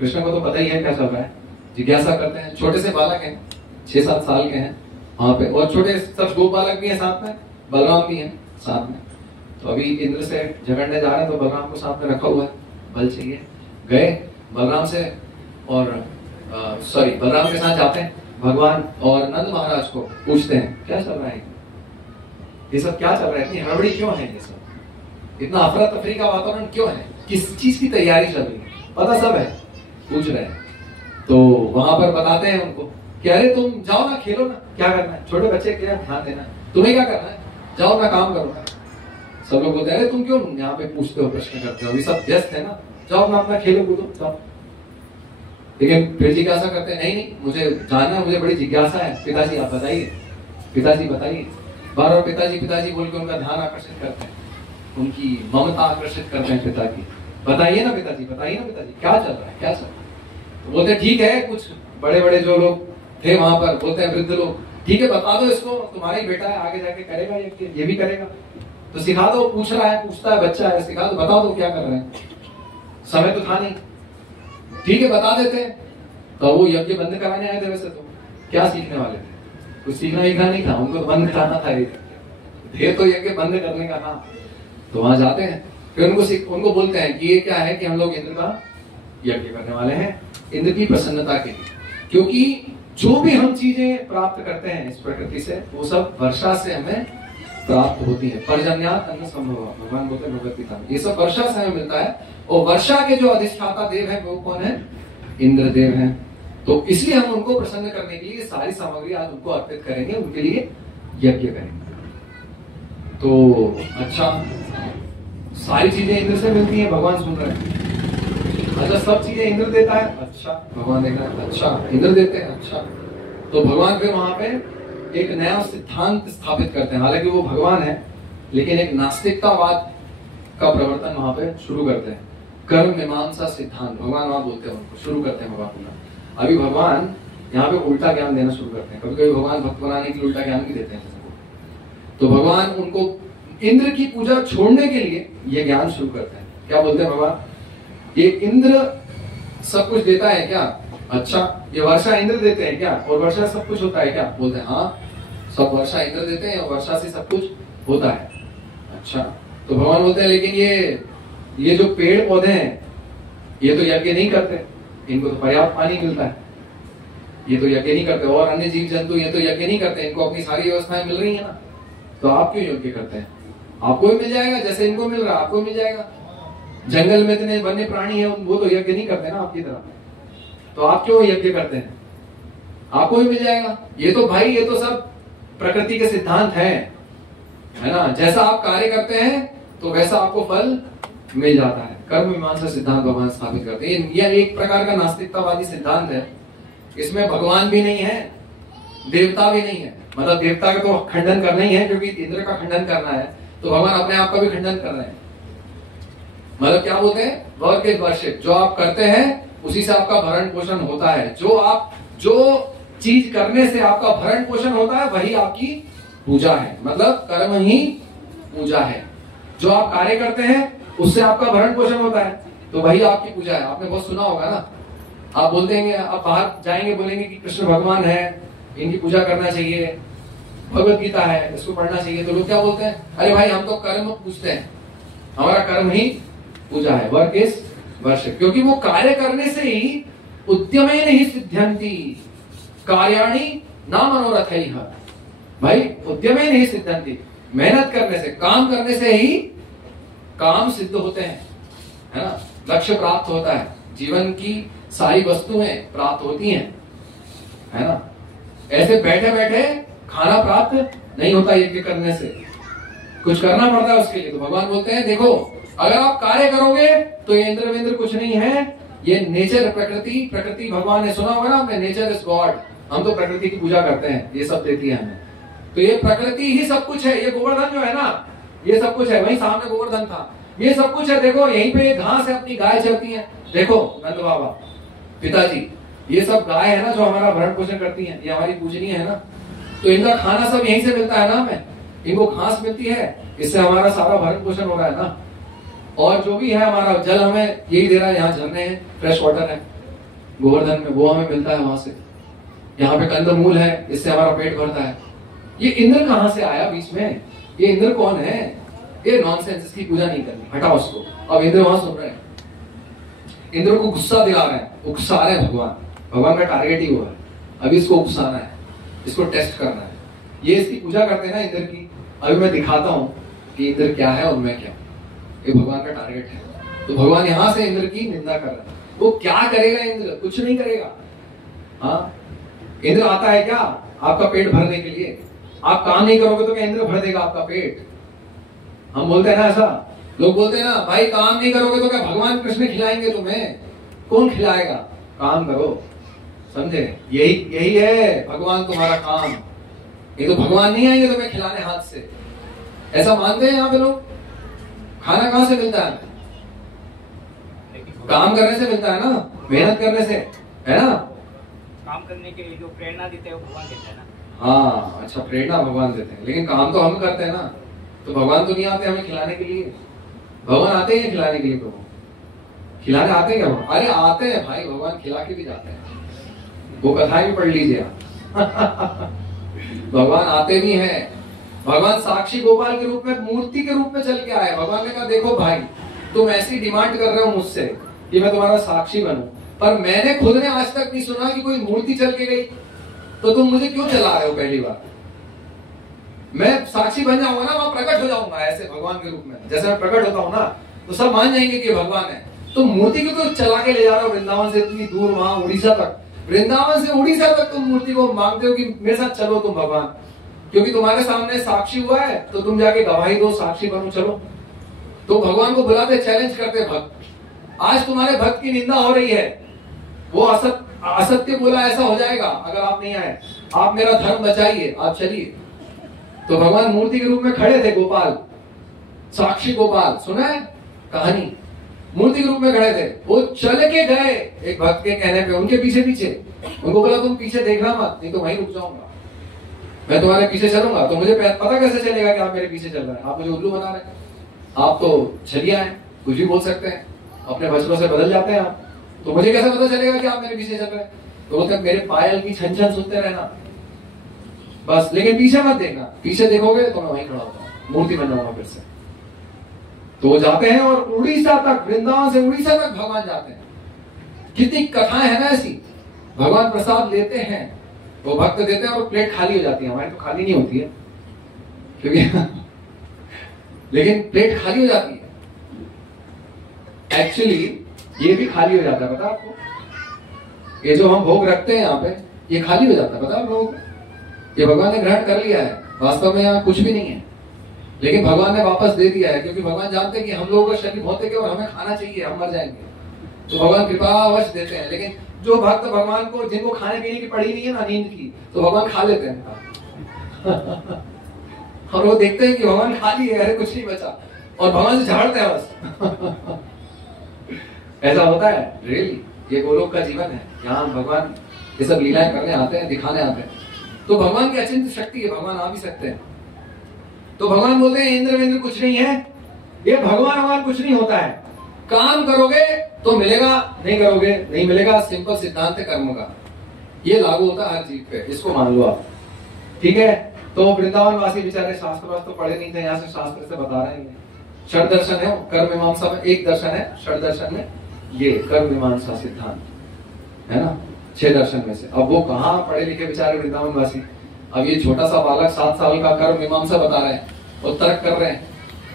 कृष्ण को तो पता ही है क्या चल रहा है, जिज्ञासा करते हैं, छोटे से बालक हैं, 6-7 साल के हैं वहां पे, और छोटे सब गोप बालक भी हैं साथ में, बलराम भी हैं साथ में। तो अभी इंद्र से झगड़ने जा रहे हैं, तो बलराम को साथ में रखा हुआ है, बल चाहिए। गए बलराम से, और बलराम के साथ जाते हैं भगवान, और नंद महाराज को पूछते हैं क्या चल रहा है, ये सब क्या चल रहा है, इतनी हड़बड़ी क्यों है, ये सब इतना अफरा तफरी का वातावरण क्यों है, किस चीज की तैयारी चल रही है, पता सब है, पूछ रहे हैं। तो वहां पर बताते हैं उनको कि अरे तुम जाओ ना, खेलो ना, क्या करना है, छोटे बच्चे क्या ध्यान देना है, तुम्हें क्या करना है, जाओ ना काम करो। सब लोग बोलते हैं अरे तुम क्यों यहाँ पे पूछते हो, प्रश्न करते हो, अभी सब व्यस्त है ना, जाओ अपना खेलो कूदो जाओ। लेकिन फिर जिज्ञासा करते हैं, नहीं मुझे जानना, मुझे बड़ी जिज्ञासा है, पिताजी आप बताइए, पिताजी बताइए। बार बार पिताजी पिताजी बोल के उनका ध्यान आकर्षित करते हैं, उनकी ममता आकर्षित करते हैं पिता की, बताइए ना पिताजी, बताइए ना पिताजी, क्या चल रहा है, क्या चल रहा है। तो बोलते ठीक है, कुछ बड़े बड़े जो लोग थे वहां पर, बोलते हैं वृद्ध लोग, ठीक है बता दो इसको, तुम्हारा ही बेटा है, आगे जाके करेगा, ये भी करेगा, तो सिखा दो, पूछ रहा है, पूछता है बच्चा है, सिखा दो, बता दो क्या कर रहे हैं, समय तो था नहीं, ठीक है बता देते हैं। तो वो यज्ञ बंद कराने आए थे, वैसे तो क्या सीखने वाले थे, कुछ सीखना ही नहीं था, उनको बंद कराना था, ये तो यज्ञ बंद करने का था। तो वहां जाते हैं, फिर उनको बोलते हैं कि ये क्या है, कि हम लोग इंद्र का यज्ञ करने वाले हैं, इंद्र की प्रसन्नता के लिए, क्योंकि जो भी हम चीजें प्राप्त करते हैं इस प्रकृति से, वो सब वर्षा से हमें प्राप्त होती है, पर्जन्यात् अन्न संभव, भगवान बोलते हैं भगवत गीता में, ये सब वर्षा से हमें मिलता है। और वर्षा के जो अधिष्ठाता देव है वो कौन है, इंद्र देव है। तो इसलिए हम उनको प्रसन्न करने के लिए सारी सामग्री आज उनको अर्पित करेंगे, उनके लिए यज्ञ करेंगे। तो अच्छा, सारी चीजें इंद्र से मिलती हैं, भगवान सुन रहे हैं। अच्छा सब चीजें इंद्र देता है, अच्छा भगवान देख रहा है, अच्छा इंद्र देते हैं, अच्छा। तो भगवान फिर वहां पे एक नया सिद्धांत स्थापित करते हैं, हालांकि वो भगवान है लेकिन एक नास्तिकतावाद का प्रवर्तन वहां पे शुरू करते हैं। कर्म मीमांसा सिद्धांत भगवान वहां बोलते हैं, उनको शुरू करते हैं भगवान। अभी भगवान यहाँ पे उल्टा ज्ञान देना शुरू करते हैं। कभी कभी भगवान भक्त बनाने के लिए उल्टा ज्ञान भी देते हैं। तो भगवान उनको इंद्र की पूजा छोड़ने के लिए ये ज्ञान शुरू करते हैं। क्या बोलते हैं भगवान, ये इंद्र सब कुछ देता है क्या? अच्छा ये वर्षा इंद्र देते हैं क्या? और वर्षा सब कुछ होता है क्या? बोलते हैं हाँ सब वर्षा इंद्र देते हैं और वर्षा से सब कुछ होता है। अच्छा तो भगवान बोलते हैं लेकिन ये जो पेड़ पौधे हैं ये तो यज्ञ नहीं करते, इनको तो पर्याप्त पानी मिलता है, ये तो यज्ञ नहीं करते। और अन्य जीव जंतु ये तो यज्ञ नहीं करते, इनको अपनी सारी व्यवस्थाएं मिल रही है ना, तो आप क्यों यज्ञ करते हैं? आपको भी मिल जाएगा, जैसे इनको मिल रहा है आपको मिल जाएगा। जंगल में इतने वन्य प्राणी है वो तो यज्ञ नहीं करते ना आपकी तरह, तो आप क्यों यज्ञ करते हैं? आपको भी मिल जाएगा। ये तो भाई ये तो सब प्रकृति के सिद्धांत है ना। जैसा आप कार्य करते हैं तो वैसा आपको फल मिल जाता है। कर्म मीमांसा सिद्धांत भगवान स्थापित करते हैं। यह एक प्रकार का नास्तिकतावादी सिद्धांत है। इसमें भगवान भी नहीं है, देवता भी नहीं है। मतलब देवता का तो खंडन करना ही है, क्योंकि इंद्र का खंडन करना है, तो भगवान अपने आप का भी खंडन कर रहे हैं। मतलब क्या बोलते हैं, वर्क इज वर्शिप, जो आप करते हैं उसी से आपका भरण पोषण होता है। जो चीज करने से आपका भरण पोषण होता है वही आपकी पूजा है। मतलब कर्म ही पूजा है। जो आप कार्य करते हैं उससे आपका भरण पोषण होता है, तो वही आपकी पूजा है। आपने बहुत सुना होगा ना, आप बोलते हैं, आप बाहर जाएंगे बोलेंगे कि कृष्ण भगवान है, इनकी पूजा करना चाहिए, भगवत गीता है इसको पढ़ना चाहिए, तो लोग क्या बोलते हैं, अरे भाई हम तो कर्म पूजते हैं, हमारा कर्म ही पूजा है। वर्क इज वर्शिप, क्योंकि वो कार्य करने से ही उद्यमेन ही सिद्ध्यन्ति कार्याणि न मनोरथैः। भाई उद्यमेन ही सिद्ध्यन्ति, मेहनत करने से, काम करने से ही काम सिद्ध होते हैं, है ना। लक्ष्य प्राप्त होता है, जीवन की सारी वस्तुएं प्राप्त होती हैं, है ना। ऐसे बैठे बैठे खाना प्राप्त नहीं होता, यज्ञ करने से कुछ करना पड़ता है उसके लिए। तो भगवान बोलते हैं देखो अगर आप कार्य करोगे तो ये इंद्र विंद्र कुछ नहीं है, ये नेचर प्रकृति भगवान ने सुना होगा ना आपने, नेचर इज गॉड। हम तो प्रकृति की पूजा करते हैं, ये सब देती है हमें, तो ये प्रकृति ही सब कुछ है। ये गोवर्धन जो है ना, ये सब कुछ है, वहीं सामने गोवर्धन था, ये सब कुछ है। देखो यहीं पे घास है, अपनी गाय चलती है, देखो नंद बाबा पिताजी, ये सब गाय है ना जो हमारा भरण पोषण करती है, ये हमारी पूजनीय है ना। तो इनका खाना सब यहीं से मिलता है ना, हमें इनको घास मिलती है, इससे हमारा सारा भरण पोषण हो रहा है ना। और जो भी है हमारा जल हमें यही दे रहा है, यहाँ झरने हैं, फ्रेश वाटर है गोवर्धन में, वो हमें मिलता है वहां से। यहाँ पे कंदमूल है, इससे हमारा पेट भरता है। ये इंद्र कहाँ से आया बीच में? ये इंद्र कौन है? ये नॉनसेंस, इसकी पूजा नहीं करनी, हटाओ उसको। अब इंद्र वहां सुन रहे हैं, इंद्र को गुस्सा दिला रहे हैं, उकसा रहे हैं भगवान का टारगेट ही वो है, अभी इसको उकसाना है, इसको टेस्ट करना है। ये इसकी पूजा करते हैं ना इंद्र की। अभी मैं दिखाता हूं कि इंद्र क्या है और मैं क्या हूं, ये भगवान का टारगेट है। तो भगवान यहां से इंद्र की निंदा कर रहे हैं। वो क्या करेगा इंद्र? कुछ नहीं करेगा। हाँ, इंद्र आता है क्या आपका पेट भरने के लिए? आप काम नहीं करोगे तो क्या इंद्र भर देगा आपका पेट? हम बोलते हैं ना ऐसा, लोग बोलते हैं ना भाई काम नहीं करोगे तो क्या भगवान कृष्ण खिलाएंगे तुम्हें? कौन खिलाएगा? काम करो, समझे? यही है भगवान तुम्हारा काम। ये तो भगवान नहीं आएंगे तुम्हें खिलाने हाथ से, ऐसा मानते हैं यहाँ पे लोग। खाना कहाँ से मिलता है? काम करने से मिलता है ना, मेहनत करने से, है ना। काम करने के लिए जो प्रेरणा देते हैं वो भगवान देते हैं ना। हाँ अच्छा, प्रेरणा भगवान देते हैं, लेकिन काम तो हम करते हैं ना। तो भगवान तो नहीं आते हमें खिलाने के लिए, भगवान आते हैं खिलाने के लिए। प्रभु खिलाने आते हैं क्या? अरे आते हैं भाई, भगवान खिला के भी जाते हैं। वो कथाएं भी पढ़ लीजिए आप। भगवान आते भी हैं। भगवान साक्षी गोपाल के रूप में, मूर्ति के रूप में चल के आए। भगवान ने कहा देखो भाई तुम ऐसी डिमांड कर रहे हो मुझसे कि मैं तुम्हारा साक्षी बनूं, पर मैंने खुद ने आज तक नहीं सुना कि कोई मूर्ति चल के गई, तो तुम मुझे क्यों चला रहे हो? पहली बार मैं साक्षी बन जाऊंगा ना, वहां प्रकट हो जाऊंगा ऐसे भगवान के रूप में। जैसे मैं प्रकट होता हूँ ना तो सब मान जाएंगे कि भगवान है। तो मूर्ति को तो चला के ले जा रहे हो वृंदावन से इतनी दूर, वहां उड़ीसा तक, वृंदावन से उड़ीसा तक तुम मूर्ति को मांगते हो कि मेरे साथ चलो तुम भगवान, क्योंकि तुम्हारे सामने साक्षी हुआ है तो तुम जाके गवाही दो, साक्षी बनो, चलो। तो भगवान को बुलाते, चैलेंज करते भक्त आज तुम्हारे भक्त की निंदा हो रही है, वो असत्य बोला, ऐसा हो जाएगा अगर आप नहीं आए। आप मेरा धर्म बचाइए, आप चलिए। तो भगवान मूर्ति के रूप में खड़े थे, गोपाल, साक्षी गोपाल, सुना है कहानी? मूर्ति के रूप में खड़े थे, वो चल के गए एक भक्त के कहने पे, उनके पीछे पीछे। उनको बोला तुम पीछे देखना मत, नहीं तो वहीं रुक जाऊंगा, मैं तुम्हारे पीछे चलूंगा। तो मुझे पता कैसे चलेगा कि आप मेरे पीछे चल रहे हैं? आप मुझे उल्लू बना रहे हैं, आप तो छलिया हैं, कुछ भी बोल सकते हैं, अपने वचनों से बदल जाते हैं आप, तो मुझे कैसे पता चलेगा कि आप मेरे पीछे चल रहे हैं? तो बोलते हैं मेरे पायल की छन छन सुनते रहना बस, लेकिन पीछे मत देखना, पीछे देखोगे तो मैं वहीं खड़ा होता हूँ, मूर्ति बन जाऊंगा फिर से। तो वो जाते हैं और उड़ीसा तक, वृंदावन से उड़ीसा तक भगवान जाते हैं। कितनी कथाएं है ना ऐसी। भगवान प्रसाद लेते हैं, वो भक्त देते हैं और प्लेट खाली हो जाती है। हमारी तो खाली नहीं होती है क्योंकि लेकिन प्लेट खाली हो जाती है। एक्चुअली ये भी खाली हो जाता है, पता आपको? ये जो हम भोग रखते हैं यहाँ पे, ये खाली हो जाता है, पता आप लोगों को? ये भगवान ने ग्रहण कर लिया है, वास्तव में यहाँ कुछ भी नहीं है, लेकिन भगवान ने वापस दे दिया है, क्योंकि भगवान जानते हैं कि हम लोगों का शरीर भौतिक है और हमें खाना चाहिए, हम मर जाएंगे, तो भगवान कृपा अवश्य देते हैं। लेकिन जो भक्त भगवान को, जिनको खाने पीने की पड़ी नहीं है ना, नींद की, तो भगवान खा लेते हैं और वो देखते हैं कि भगवान खाली है, अरे कुछ नहीं बचा, और भगवान से झाड़ते हैं बस ऐसा होता है रियली। ये गोलोक का जीवन है, यहाँ भगवान ये सब लीलाएं करने आते हैं, दिखाने आते हैं। तो भगवान की अचिंत्य शक्ति है, भगवान आ भी सकते हैं। तो भगवान बोलते हैं इंद्र कुछ नहीं है, ये भगवान कुछ नहीं होता है। काम करोगे तो मिलेगा, नहीं करोगे नहीं मिलेगा। सिंपल सिद्धांत है कर्म का, ये लागू होता है हर चीज पे, इसको मान लो आप, ठीक है। तो वृंदावन वासी बेचारे शास्त्र वास्त्र पढ़े नहीं थे, यहाँ से शास्त्र से बता रहे हैं। षड दर्शन है, कर्म मीमांसा में एक दर्शन है, षड दर्शन में ये कर्म मीमांसा सिद्धांत है ना, 6 दर्शन में से। अब वो कहाँ पढ़े लिखे बेचारे वृंदावन वासी, अब ये छोटा सा बालक 7 साल का कर्म मीमांसा बता रहे हैं और तर्क कर रहे हैं।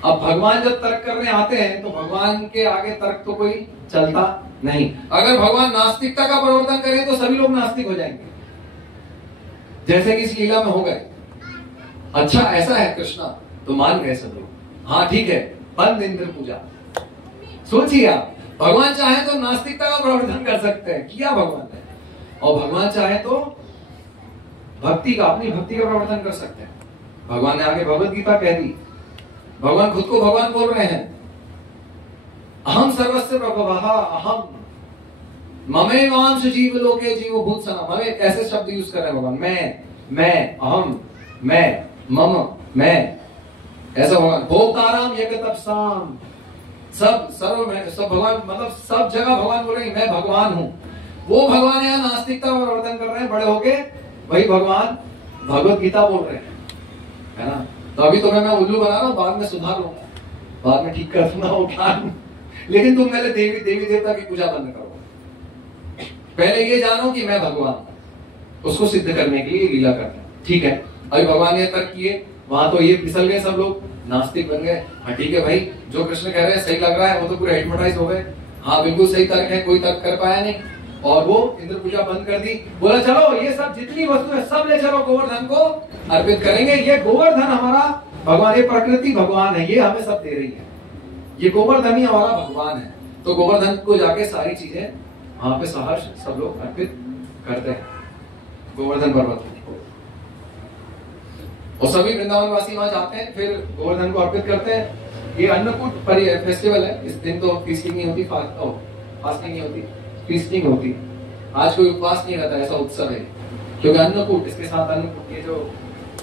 अब भगवान जब तर्क करने आते हैं तो भगवान के आगे तर्क तो कोई चलता नहीं। अगर भगवान नास्तिकता का प्रवर्तन करें तो सभी लोग नास्तिक हो जाएंगे, जैसे कि इस लीला में हो गए। अच्छा ऐसा है कृष्णा, तो मान गए सब लोग, हाँ ठीक है, बंद इंद्र पूजा। सोचिए आप, भगवान चाहे तो नास्तिकता का प्रवर्तन कर सकते हैं, किया भगवान ने, और भगवान चाहे तो भक्ति का, अपनी भक्ति का प्रवर्तन कर सकते हैं। भगवान ने आगे भगवत गीता कह दी, भगवान खुद को भगवान बोल रहे हैं, अहम सर्वस्य प्रभवः अहम ममेवांश जीव लोके जीवो भूत सना। ममे ऐसे शब्द यूज कर रहे हैं भगवान, मैं अहम, मैं मम, मैं, ऐसा भगवान। भोक्ताराम यज्ञ तपसाम, सब भगवान, मतलब सब जगह भगवान बोल रहे हैं मैं भगवान हूं। वो भगवान यहाँ नास्तिकता का प्रवर्तन कर रहे हैं, बड़े होके वही भगवान भगवत गीता बोल रहे हैं, है ना। तो अभी तुम्हें मैं उल्लू बना रहा हूँ, बाद में सुधार लूंगा, बाद में ठीक कर दूंगा उठान, लेकिन तुम पहले देवी देवता की पूजा बंद करो। पहले ये जानो कि मैं भगवान, उसको सिद्ध करने के लिए लीला करते हैं, ठीक है। अभी भगवान ने तर्क किए, वहां तो ये फिसल गए सब लोग, नास्तिक बन गए। हाँ ठीक है भाई, जो कृष्ण कह रहे हैं सही लग रहा है, वो तो पूरे हिप्नोटाइज हो गए, हाँ बिल्कुल सही तर्क है, कोई तर्क कर पाया नहीं, और वो इंद्र पूजा बंद कर दी। बोला चलो ये सब जितनी वस्तु है सब ले चलो, गोवर्धन को अर्पित करेंगे। ये गोवर्धन हमारा भगवान, ये प्रकृति भगवान है, ये हमें सब दे रही है, ये गोवर्धन ही हमारा भगवान है। तो गोवर्धन को जाके सारी चीजें वहां पे सहर्ष सब लोग अर्पित करते हैं गोवर्धन पर्वत को, और सभी वृंदावन वासी वहां जाते हैं, फिर गोवर्धन को अर्पित करते हैं। ये अन्नकूट फेस्टिवल है, इस दिन तो फीस्टिंग नहीं होती, फास्टिंग नहीं होती, फीस्टिंग होती। आज कोई उपवास नहीं रहता, ऐसा उत्सव है, क्योंकि अन्नकूट, इसके साथ अन्नकूट, ये जो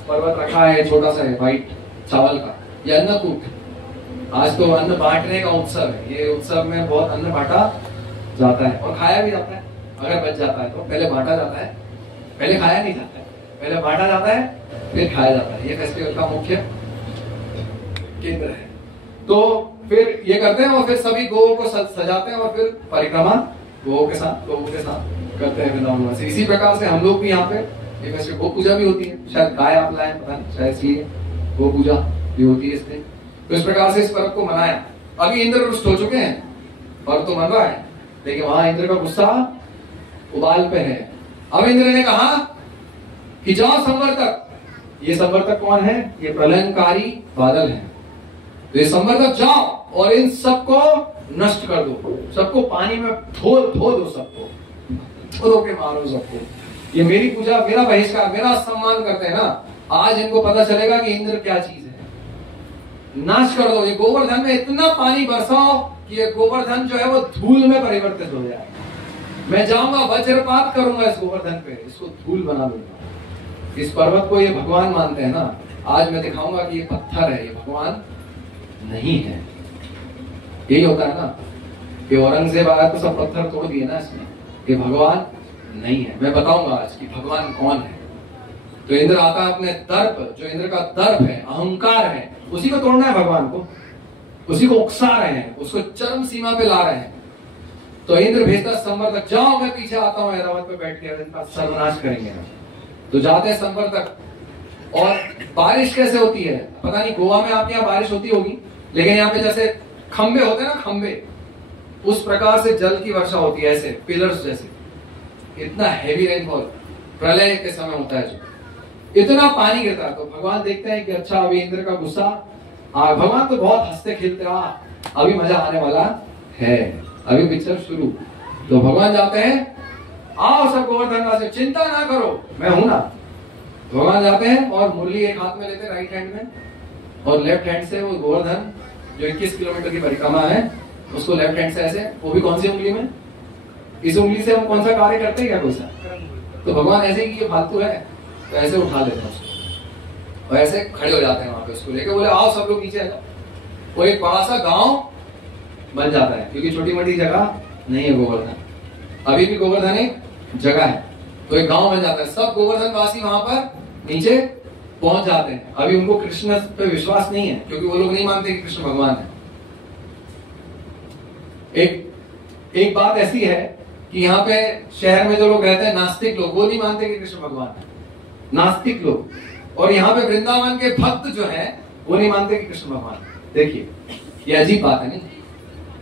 पर्वत रखा है छोटा सा है व्हाइट चावल का, ये अन्नकूट। आज तो अन्न बांटने का उत्सव है, ये उत्सव में बहुत अन्न बांटा जाता है और खाया भी जाता है। अगर बच जाता है तो पहले बांटा जाता है, पहले खाया नहीं जाता है, पहले बांटा जाता है फिर खाया जाता है। ये फेस्टिवल का मुख्य केंद्र है। तो फिर ये करते हैं और फिर सभी गौओं को सजाते हैं और फिर परिक्रमा गौओं के साथ करते हैं वृंदावन में से। इसी प्रकार से हम लोग भी यहाँ पे एक ऐसे गौ पूजा भी होती है, शायद गाय आप लाए पता नहीं, शायद इसलिए गौ पूजा भी होती है इसलिए। तो इस प्रकार से इस पर्व को मनाया। अभी इंद्र रुष्ट हो चुके हैं, पर्व तो मन रहा है, लेकिन वहां इंद्र का गुस्सा उबाल पे है। अब इंद्र ने कहा कि जाओ संवर्तक, ये संवर्तक कौन है? ये प्रलयंकारी बादल है। तो ये संवर्तक जाओ और इन सबको नष्ट कर दो, सबको पानी में धो दो, सबको धो के मारो सबको। ये मेरी पूजा, मेरा बहिष्कार, मेरा सम्मान करते हैं ना, आज इनको पता चलेगा कि इंद्र क्या चीज है। नाश कर दो, ये गोवर्धन में इतना पानी बरसाओ कि ये गोवर्धन जो है वो धूल में परिवर्तित हो जाए। मैं जाऊंगा वज्रपात करूंगा इस गोवर्धन पे, इसको धूल बना दूंगा। इस पर्वत को ये भगवान मानते हैं ना, आज मैं दिखाऊंगा कि ये पत्थर है, ये भगवान नहीं है। यही होता है ना कि औरंगजेब आया तो सब पत्थर तोड़ दिए ना इसमें, ये भगवान नहीं है। मैं बताऊंगा आज कि भगवान कौन है। तो इंद्र आता है अपने दर्प, जो इंद्र का दर्प है, अहंकार है, उसी को तोड़ना है भगवान को, उसी को उकसा रहे हैं, उसको चरम सीमा पे ला रहे हैं। तो इंद्र भेजता संवर्तक, जाओ मैं पीछे आता हूँ ऐरावत पे बैठ के, इनका सर्वनाश करेंगे ना। तो जाते हैं संवर्तक, और बारिश कैसे होती है पता नहीं, गोवा में आपके यहाँ बारिश होती होगी, लेकिन यहाँ पे जैसे खंबे होते हैं ना, खंबे, उस प्रकार से जल की वर्षा होती है, ऐसे पिलर्स जैसे। इतना हैवी रेनफॉल प्रलय के समय होता है, जो इतना पानी गिरता है। तो भगवान देखते हैं कि अच्छा अभी इंद्र का गुस्सा, भगवान तो बहुत हंसते खेलते, अभी मजा आने वाला है, अभी पिक्चर शुरू। तो भगवान जाते हैं, आओ सब गोवर्धन से, चिंता ना करो मैं हूं ना। भगवान जाते हैं और मुरली एक हाथ में लेते हैं राइट हैंड में, और लेफ्ट हैंड से वो गोवर्धन जो 21 किलोमीटर की परिक्रमा है उसको लेफ्ट हैंड से ऐसे, वो भी कौन सी उंगली में, इस उंगली से हम कौन सा कार्य करते हैं क्या कोई सा। तो भगवान ऐसे ही, ये फालतू है तो ऐसे उठा लेते हैं उसको, और ऐसे खड़े हो जाते हैं वहां पे, उसको लेके बोले आओ सब लोग नीचे आ जाओ। वो एक बड़ा सा गांव बन जाता है, क्योंकि छोटी मोटी जगह नहीं है गोवर्धन, अभी भी गोवर्धन एक जगह है, तो एक गांव बन जाता है। सब गोवर्धन वासी वहां पर नीचे पहुंच जाते हैं। अभी उनको कृष्ण पे विश्वास नहीं है, क्योंकि वो लोग नहीं मानते कि कृष्ण भगवान है। एक बात ऐसी है कि यहाँ पे शहर में जो लोग रहते हैं नास्तिक लोग, वो नहीं मानते कि कृष्ण भगवान है, नास्तिक लोग। और यहाँ पे वृंदावन के भक्त जो है वो नहीं मानते कि कृष्ण भगवान है। देखिए ये अजीब बात है नहीं,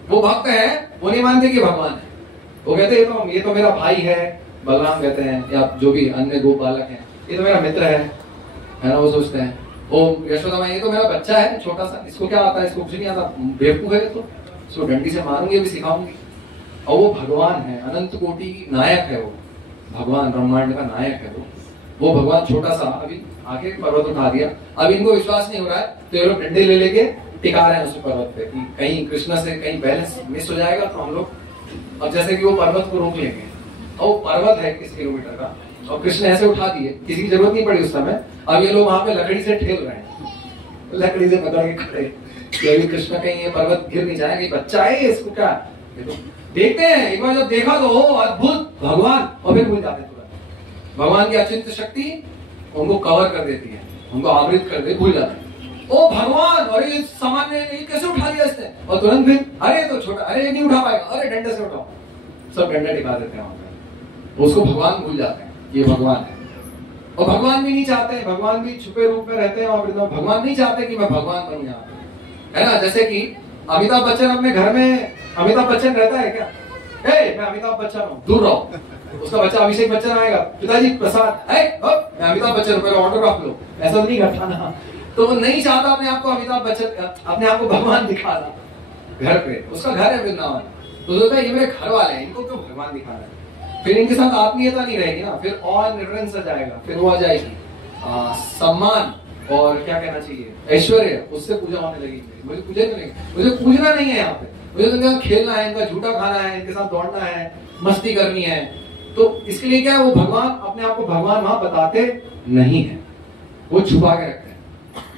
वो भक्त है वो नहीं मानते कि भगवान है, वो कहते हैं ये तो मेरा भाई है, बलराम कहते हैं, या जो भी अन्य गोप बालक है, ये तो मेरा मित्र है ना, वो सोचते हैं। ओ यशोदा माँ, ये तो मेरा बच्चा है छोटा सा, इसको क्या आता है, इसको कुछ नहीं आता, बेवकूफ है तो इसको डंडी से मारूंगी, भी सिखाऊंगी। और वो भगवान है, अनंत कोटि नायक है वो भगवान, ब्रह्मांड का नायक है वो भगवान छोटा सा अभी आके पर्वत उठा दिया। अब इनको विश्वास नहीं हो रहा है, तो ये लोग डंडे ले लेके टिका रहे हैं उस पर्वत पे कि कहीं कृष्ण से कहीं बैलेंस मिस हो जाएगा तो हम लोग, अब जैसे कि वो पर्वत को रोक लेंगे। और वो पर्वत है 21 किलोमीटर का, और कृष्ण ऐसे उठा दिए, किसी की जरूरत नहीं पड़ी उस समय। अब ये लोग वहां पे लकड़ी से ठेल रहे हैं, लकड़ी से पकड़ के खड़े कि अभी कृष्ण कहीं ये पर्वत गिर नहीं जाएगा, बच्चा है इसको क्या। देखते हैं, एक बार जब देखा तो अद्भुत भगवान, और फिर भूल जाते तुरंत। भगवान की अचिंत्य शक्ति उनको कवर कर देती है, उनको आवृत कर दे, भूल जाते हैं। ओ भगवान, अरे ये सामान ने कैसे उठा लिया इसने, और तुरंत फिर अरे तो छोटा, अरे नहीं उठा पाएगा, अरे डंडे से उठाओ, सब डंडे टिका देते हैं वहां पे। उसको भगवान भूल जाते हैं ये भगवान है। और भगवान भी नहीं चाहते, भगवान भी छुपे रूप में रहते हैं, और भगवान नहीं चाहते कि मैं भगवान बनूं यहाँ पे, है ना। जैसे कि अमिताभ बच्चन अपने घर में, अमिताभ बच्चन रहता है क्या, मैं अमिताभ बच्चन हूँ, दूर रहो। उसका बच्चा अभिषेक बच्चन आएगा, पिताजी प्रसाद, मैं अमिताभ बच्चन, मेरा ऑटोग्राफ लो, ऐसा नहीं करता ना। तो वो नहीं चाहता अपने आप को अमिताभ बच्चन, अपने आप को भगवान दिखाना घर पे, उसका घर है वृंदावन, तो सोचता है ये मेरे घर वाले हैं, इनको क्यों भगवान दिखाना है। फिर इनके साथ आत्मीयता नहीं रहेगी ना, फिर और निरंस आ जाएगा, फिर वो आ जाएगी सम्मान, और क्या कहना चाहिए, ऐश्वर्य, उससे पूजा होने लगेगी। मुझे पूजा नहीं, मुझे पूजना नहीं है यहाँ पे, मुझे तो इनका खेलना है, इनका झूठा खाना है, इनके साथ दौड़ना है, मस्ती करनी है। तो इसके लिए क्या है, वो भगवान अपने आप को भगवान वहां बताते नहीं है, वो छुपा के रखते हैं।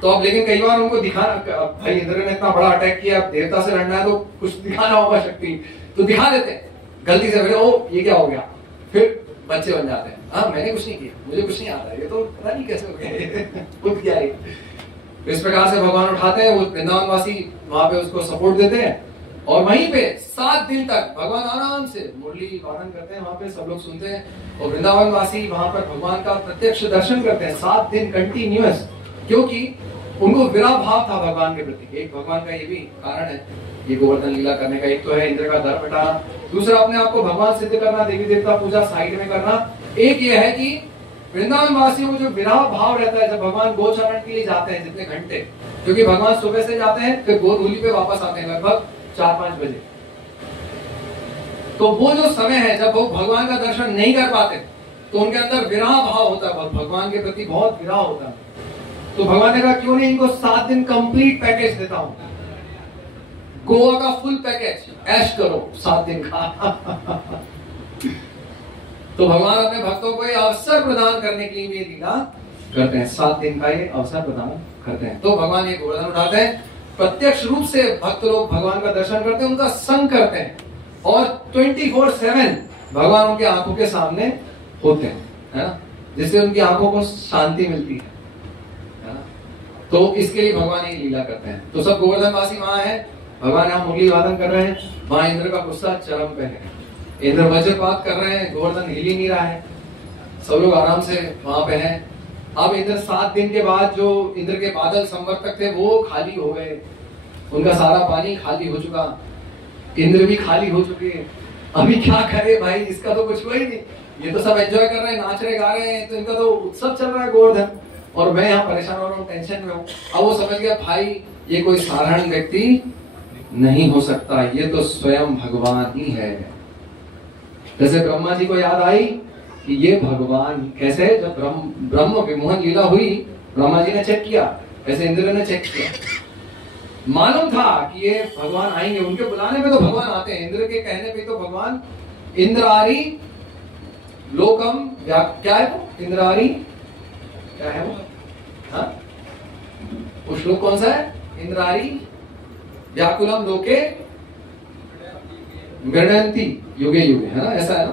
तो अब लेकिन कई बार उनको दिखाना, भाई इंद्र ने इतना बड़ा अटैक किया, अब देवता से लड़ना है तो कुछ दिखाना होगा शक्ति, तो दिखा देते हैं गलती से, ओ ये क्या हो गया, फिर बच्चे बन जाते हैं, हाँ मैंने कुछ नहीं किया, मुझे कुछ नहीं आता, ये तो पता नहीं कैसे हो गया, खुद क्या है। इस प्रकार से भगवान उठाते हैं, वो वृंदावन वासी वहां पे उसको सपोर्ट देते हैं, और वहीं पे 7 दिन तक भगवान आराम से मुरली वादन करते हैं, वहां पे सब लोग सुनते हैं, और वृंदावन वासी वहां पर भगवान का प्रत्यक्ष दर्शन करते हैं 7 दिन कंटिन्यूअस, क्योंकि उनको विरह भाव था भगवान के प्रति। एक भगवान का ये भी कारण है ये गोवर्धन लीला करने का, एक तो है इंद्र का दर्प हटाना, दूसरा अपने आप को भगवान सिद्ध करना, देवी देवता पूजा साइड में करना, एक ये है कि वृंदावन वासियों को जो विरह भाव रहता है जब भगवान गोचरण के लिए जाते हैं जितने घंटे, क्योंकि भगवान सुबह से जाते हैं फिर गोधूली पे वापस आते हैं लगभग 4-5 बजे, तो वो जो समय है जब वो भगवान का दर्शन नहीं कर पाते तो उनके अंदर विरह भाव होता है, भगवान के प्रति बहुत विरह होता है। तो भगवान ने कहा क्यों नहीं इनको 7 दिन कंप्लीट पैकेज देता हूं, गोवा का फुल पैकेज, ऐश करो 7 दिन का। तो भगवान अपने भक्तों को ये अवसर प्रदान करने के लिए ये लीला करते हैं, 7 दिन का ये अवसर प्रदान करते हैं। तो भगवान ये गोवर्धन उठाते हैं, प्रत्यक्ष रूप से भक्त लोग भगवान का दर्शन करते हैं, उनका संग करते हैं और 24/7 भगवान उनके आंखों के सामने होते हैं, है ना, जिससे उनकी आंखों को शांति मिलती है ना। तो इसके लिए भगवान ये लीला करते हैं। तो सब गोवर्धनवासी वहां है, भगवान यहाँ मुरली वादन कर रहे हैं, वहां इंद्र का गुस्सा चरम पे है, इंद्र वज्रपात कर रहे हैं, गोवर्धन हिल ही नहीं रहा है, सब लोग आराम से वहां पे हैं। अब इंद्र 7 दिन के बाद जो इंद्र के बादल संवर्तक थे वो खाली हो गए, उनका सारा पानी खाली हो चुका, इंद्र भी खाली हो चुके। अभी क्या करे भाई, इसका तो कुछ हुआ ही नहीं, ये तो सब एंजॉय कर रहे हैं, नाच रहे गा रहे हैं, तो इनका तो उत्सव चल रहा है गोवर्धन, और मैं यहाँ परेशान हो रहा हूँ, टेंशन में हूँ। अब वो समझ गया भाई ये कोई साधारण व्यक्ति नहीं हो सकता, ये तो स्वयं भगवान ही है। जैसे ब्रह्मा जी को याद आई कि ये भगवान कैसे, जब ब्रह्म विमोहन लीला हुई ब्रह्मा जी ने चेक किया, ऐसे इंद्र ने चेक किया, मालूम था कि ये भगवान आएंगे, उनके बुलाने पे तो भगवान आते हैं, इंद्र के कहने पे तो भगवान इंद्रारी लोकम क्या है वो, इंद्रारी क्या है वो, हाँ वो श्लोक कौन सा है, इंद्रारी व्याकुलम लोके गणंती युगे युगे, है ना, ऐसा है ना।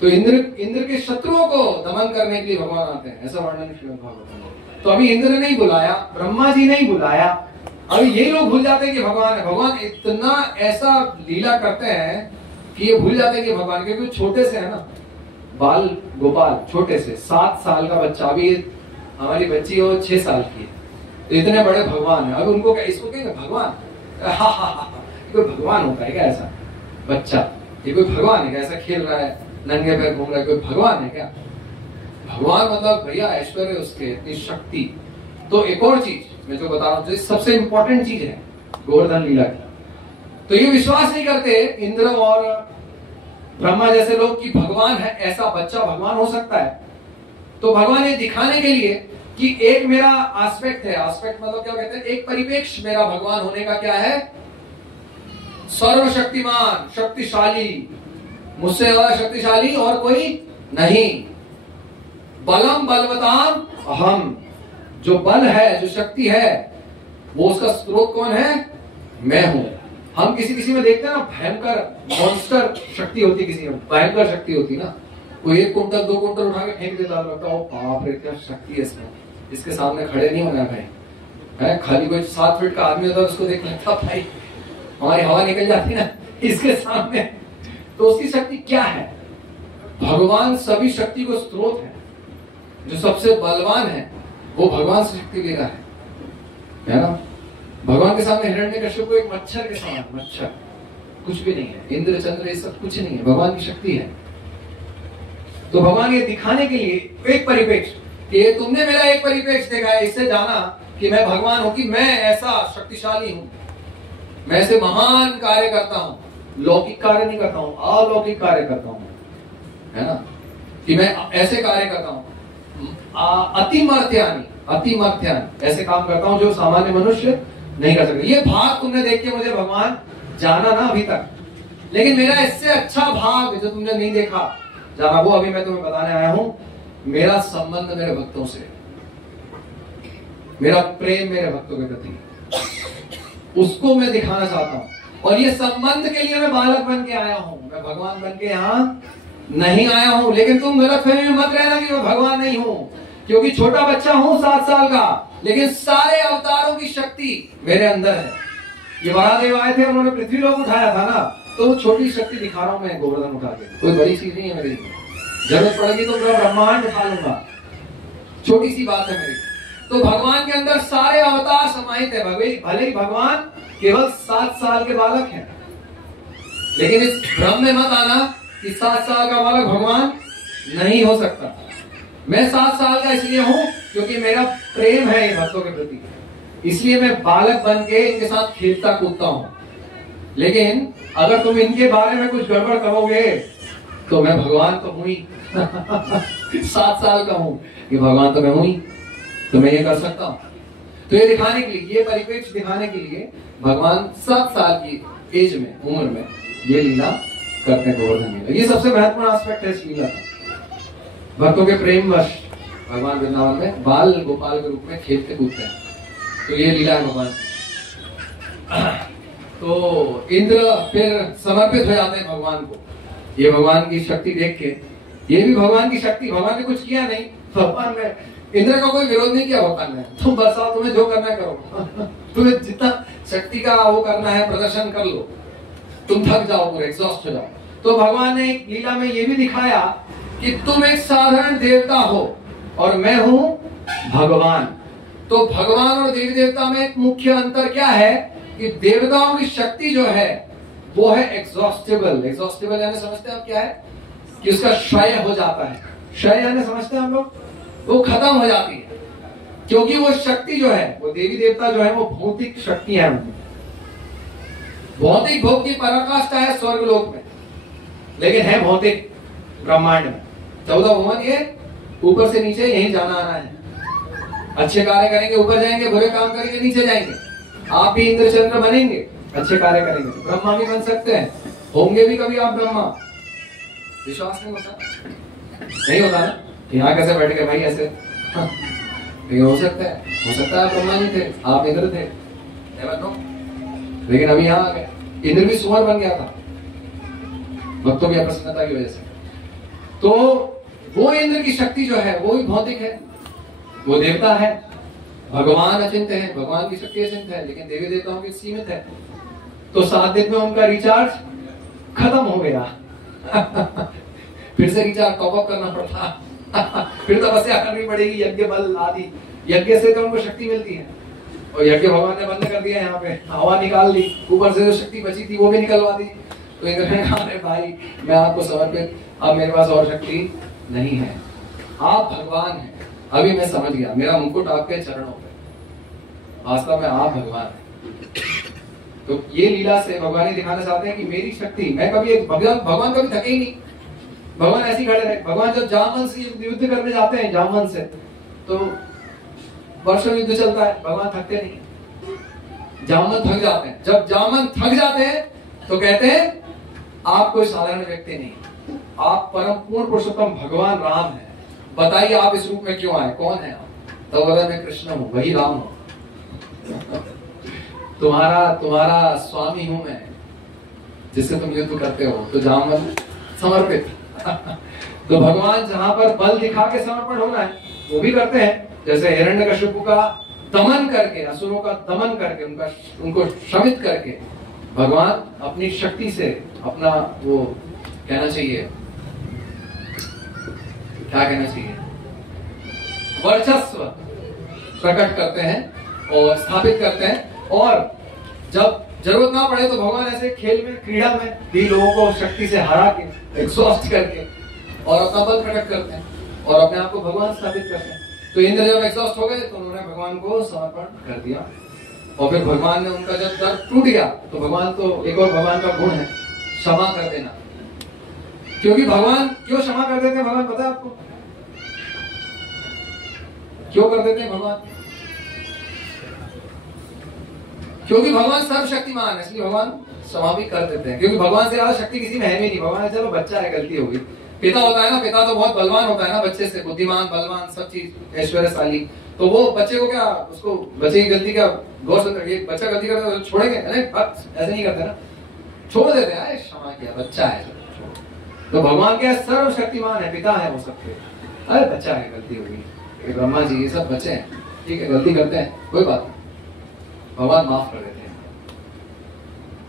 तो इंद्र के शत्रुओं को दमन करने के लिए भगवान आते हैं, ऐसा वर्णन श्रीमद् भागवत में। तो अभी इंद्र ने नहीं बुलाया, ब्रह्मा जी ने ही बुलाया, अभी ये लोग भूल जाते हैं कि भगवान है। भगवान इतना ऐसा लीला करते हैं कि ये भूल जाते हैं कि भगवान, क्योंकि छोटे से है ना, बाल गोपाल छोटे से 7 साल का बच्चा, अभी हमारी बच्ची हो 6 साल की है, तो इतने बड़े भगवान है। अब उनको क्या, इसको क्या भगवान, हा हा हा, कोई भगवान होता है क्या ऐसा बच्चा, ये कोई भगवान है क्या, ऐसा खेल रहा है, नंगे पैर घूम रहा है, कोई भगवान है क्या। भगवान मतलब भैया ऐश्वर्य उसके, इतनी शक्ति। तो एक और चीज मैं जो बता रहा हूँ, सबसे इंपॉर्टेंट चीज है गोवर्धन लीला की, तो ये विश्वास नहीं करते इंद्र और ब्रह्मा जैसे लोग कि भगवान है, ऐसा बच्चा भगवान हो सकता है। तो भगवान ये दिखाने के लिए कि एक मेरा एस्पेक्ट है, एस्पेक्ट मतलब क्या कहते हैं, एक परिपेक्ष मेरा भगवान होने का क्या है, सर्वशक्तिमान, शक्तिशाली, मुझसे ज्यादा शक्तिशाली और कोई नहीं, बलम बलवताम अहम, जो बल है, जो शक्ति है, वो उसका स्रोत कौन है, मैं हूं। हम किसी में देखते हैं ना, भयंकर मॉन्स्टर शक्ति होती, किसी में भयंकर शक्ति होती ना, वो 1 कुंटल 2 कुंटल उठा के फेंक देता, लगता है बाप रे क्या शक्ति है इसमें, इसके सामने खड़े नहीं होना भाई, है खाली कोई 7 फीट का आदमी होता है, उसको देख लगता भाई हमारी हवा निकल जाती ना इसके सामने। तो उसकी शक्ति क्या है, भगवान सभी शक्ति को स्रोत है, जो सबसे बलवान है वो भगवान से शक्ति ले रहा है ना। भगवान के सामने हिरण्यकश्यप को एक मच्छर के समान, मच्छर कुछ भी नहीं है, इंद्र चंद्र ये सब कुछ नहीं है, भगवान की शक्ति है। तो भगवान ये दिखाने के लिए एक परिपेक्ष, कि तुमने मेरा एक परिपेक्ष देखा है, इससे जाना कि मैं भगवान हूं, कि मैं ऐसा शक्तिशाली हूं, मैं ऐसे महान कार्य करता हूं, लौकिक कार्य नहीं करता हूं, अलौकिक कार्य करता हूं, है ना, कि मैं ऐसे कार्य करता हूं, अतिमर्थ्यानि ऐसे काम करता हूं जो सामान्य मनुष्य नहीं कर सकते। ये भाग तुमने देख के मुझे भगवान जाना ना अभी तक, लेकिन मेरा इससे अच्छा भाग जो तुमने नहीं देखा जाना, वो अभी मैं तुम्हें बताने आया हूं। मेरा संबंध मेरे भक्तों से, मेरा प्रेम मेरे भक्तों के प्रति, उसको मैं दिखाना चाहता हूं। और ये संबंध के लिए मैं बालक बन के आया हूं, मैं भगवान बन के यहाँ नहीं आया हूं। लेकिन तुम गलतफहमी में मत रहना कि मैं भगवान नहीं हूं, क्योंकि छोटा बच्चा हूं 7 साल का, लेकिन सारे अवतारों की शक्ति मेरे अंदर है। ये वरादेव आए थे, उन्होंने पृथ्वी लोक उठाया था ना, तो वो छोटी शक्ति दिखा रहा हूं मैं गोवर्धन उठा के, कोई बड़ी चीज नहीं है मेरी, जरूरत पड़ेगी तो पूरा ब्रह्मांड उठा लूंगा, छोटी सी बात है मेरी। तो भगवान के अंदर सारे अवतार समाहित है, भले ही भगवान केवल 7 साल के बालक हैं, लेकिन इस भ्रम में मत आना कि 7 साल का बालक भगवान नहीं हो सकता। मैं 7 साल का इसलिए हूं क्योंकि मेरा प्रेम है इन भक्तों के प्रति, इसलिए मैं बालक बन के इनके साथ खेलता कूदता हूं। लेकिन अगर तुम इनके बारे में कुछ गड़बड़ करोगे तो मैं भगवान तो हूं ही 7 साल का हूं कि भगवान तो मैं हूं ही, तो मैं ये कर सकता हूं। तो ये दिखाने के लिए, ये परिप्रेक्ष्य दिखाने के लिए भगवान 7 साल की एज में, उम्र में ये लीला करते हैं, गोवर्धन लीला। ये सबसे महत्वपूर्ण एस्पेक्ट है इस लीला का। भक्तों के प्रेमवश भगवान वृंदावन में बाल गोपाल के रूप में खेलते कूदते हैं, तो ये लीला है भगवान। तो इंद्र फिर समर्पित हो जाते हैं भगवान को। ये भगवान की शक्ति देख के, ये भी भगवान की शक्ति, भगवान ने कुछ किया नहीं, भगवान ने, इंद्र का कोई विरोध नहीं किया भगवान ने, तुम बरसाओ, तुम्हें जो करना है करो तुम्हें जितना शक्ति का वो करना है प्रदर्शन कर लो, तुम थक जाओ, पूरे एग्जॉस्ट हो जाओ। तो भगवान ने एक लीला में ये भी दिखाया कि तुम एक साधारण देवता हो और मैं हूं भगवान। तो भगवान और देवी देवता में एक मुख्य अंतर क्या है कि देवताओं की शक्ति जो है वो है एग्जॉस्टेबल। एग्जॉस्टेबल यानी समझते हैं आप क्या है कि उसका क्षय हो जाता है। क्षय यानी समझते हैं हम लोग, वो खत्म हो जाती है, क्योंकि वो शक्ति जो है, वो देवी देवता जो है वो भौतिक शक्ति है। भौतिक भोग की पराकाष्ठा है स्वर्ग लोक में, लेकिन है भौतिक ब्रह्मांड में। 14 भुवन ये ऊपर से नीचे यही जाना आना है। अच्छे कार्य करेंगे ऊपर जाएंगे, बुरे काम करेंगे नीचे जाएंगे। आप भी इंद्रचंद्र बनेंगे, अच्छे कार्य करेंगे, ब्रह्मा भी बन सकते हैं, होंगे भी कभी आप ब्रह्मा। विश्वास नहीं होता, नहीं होता ना, यहाँ कैसे बैठ गए भाई ऐसे, लेकिन हो सकता है आप ब्रह्मा जी थे, आप इंद्र थे, never know। लेकिन अभी यहाँ आ गए, इंद्र भी सुअर बन गया था भक्तों की अप्रसन्नता की वजह से। तो वो इंद्र की शक्ति जो है वो भी भौतिक है, वो देवता है। भगवान अचिंत्य है, भगवान की शक्ति अचिंत्य है, लेकिन देवी देवताओं की सीमित है। तो 7 दिन में उनका रिचार्ज खत्म हो गया फिर से रिचार्ज टॉप अप करना पड़ता फिर तपस्या करनी पड़ेगी, यज्ञ बल आदि, यज्ञ से तो उनको शक्ति मिलती है। और यज्ञ भगवान ने बंद कर दिया, यहाँ पे हवा निकाल ली, ऊपर से जो शक्ति बची थी वो भी निकलवा दी। तो इंद्र ने कहा अरे भाई मैं आपको समर्पित, अब मेरे पास और शक्ति नहीं है, आप भगवान हैं। अभी मैं समझ गया, मेरा मुकुट आपके चरणों पे, वास्तव में आप भगवान हैं। तो ये लीला से भगवान ये दिखाना चाहते हैं कि मेरी शक्ति, मैं कभी भगवान कभी थके ही नहीं, भगवान ऐसे ही खड़े रहे। भगवान जब जामवन से युद्ध करने जाते हैं, जामवन से, तो वर्षों युद्ध चलता है, भगवान थकते नहीं, जामवन थक जाते हैं। जब जामवन थक जाते हैं तो कहते हैं आप कोई साधारण व्यक्ति नहीं, आप परम पूर्ण पुरुषोत्तम भगवान राम है, बताइए आप इस रूप में क्यों आए, कौन है आप? तो बोला मैं कृष्ण हूं, वही राम हूं तुम्हारा स्वामी हूं मैं, जिससे तुम युद्ध करते हो। तो जामवन समर्पित तो भगवान जहां पर बल दिखा के समर्पण होना है वो भी करते हैं, जैसे हिरण्यकशिपु का दमन करके, असुरों का दमन करके, उनको शमित करके भगवान अपनी शक्ति से अपना वो कहना चाहिए, क्या कहना चाहिए, वर्चस्व प्रकट करते हैं और स्थापित करते हैं। और जब जरूरत ना पड़े तो भगवान ऐसे खेल में, क्रीड़ा में भी लोगों को शक्ति से हरा के, एग्जॉस्ट करके और अपना बल प्रकट करते हैं और अपने आप को भगवान स्थापित करते हैं। तो इंद्र जब एग्जॉस्ट हो गए तो उन्होंने भगवान को समर्पण कर दिया, और फिर भगवान ने उनका जब दर्द टूट गया तो भगवान, तो एक और भगवान का गुण है क्षमा कर देना। क्योंकि भगवान क्यों क्षमा कर देते हैं, भगवान पता है आपको क्यों कर देते हैं भगवान? क्योंकि भगवान सर्वशक्तिमान है, इसलिए भगवान क्षमा भी कर देते हैं। क्योंकि भगवान से ज्यादा शक्ति किसी में है भी नहीं। भगवान चलो बच्चा है, गलती हो गई। पिता होता है ना, पिता तो बहुत बलवान होता है ना, बच्चे से बुद्धिमान, बलवान, सब चीज ऐश्वर्यशाली। तो वो बच्चे को क्या, उसको बच्चे की गलती का गौर से, बच्चा गलती करता है तो छोड़ेंगे? अरे ऐसे नहीं करते ना, छोड़ देते हैं, क्षमा किया, बच्चा है। तो भगवान क्या सर्वशक्तिमान है, पिता है वो सबके। अरे बच्चा है, गलती हो गई, ब्रह्मा जी ये सब बच्चे हैं, ठीक है, गलती करते हैं, कोई बात नहीं, भगवान माफ कर देते हैं।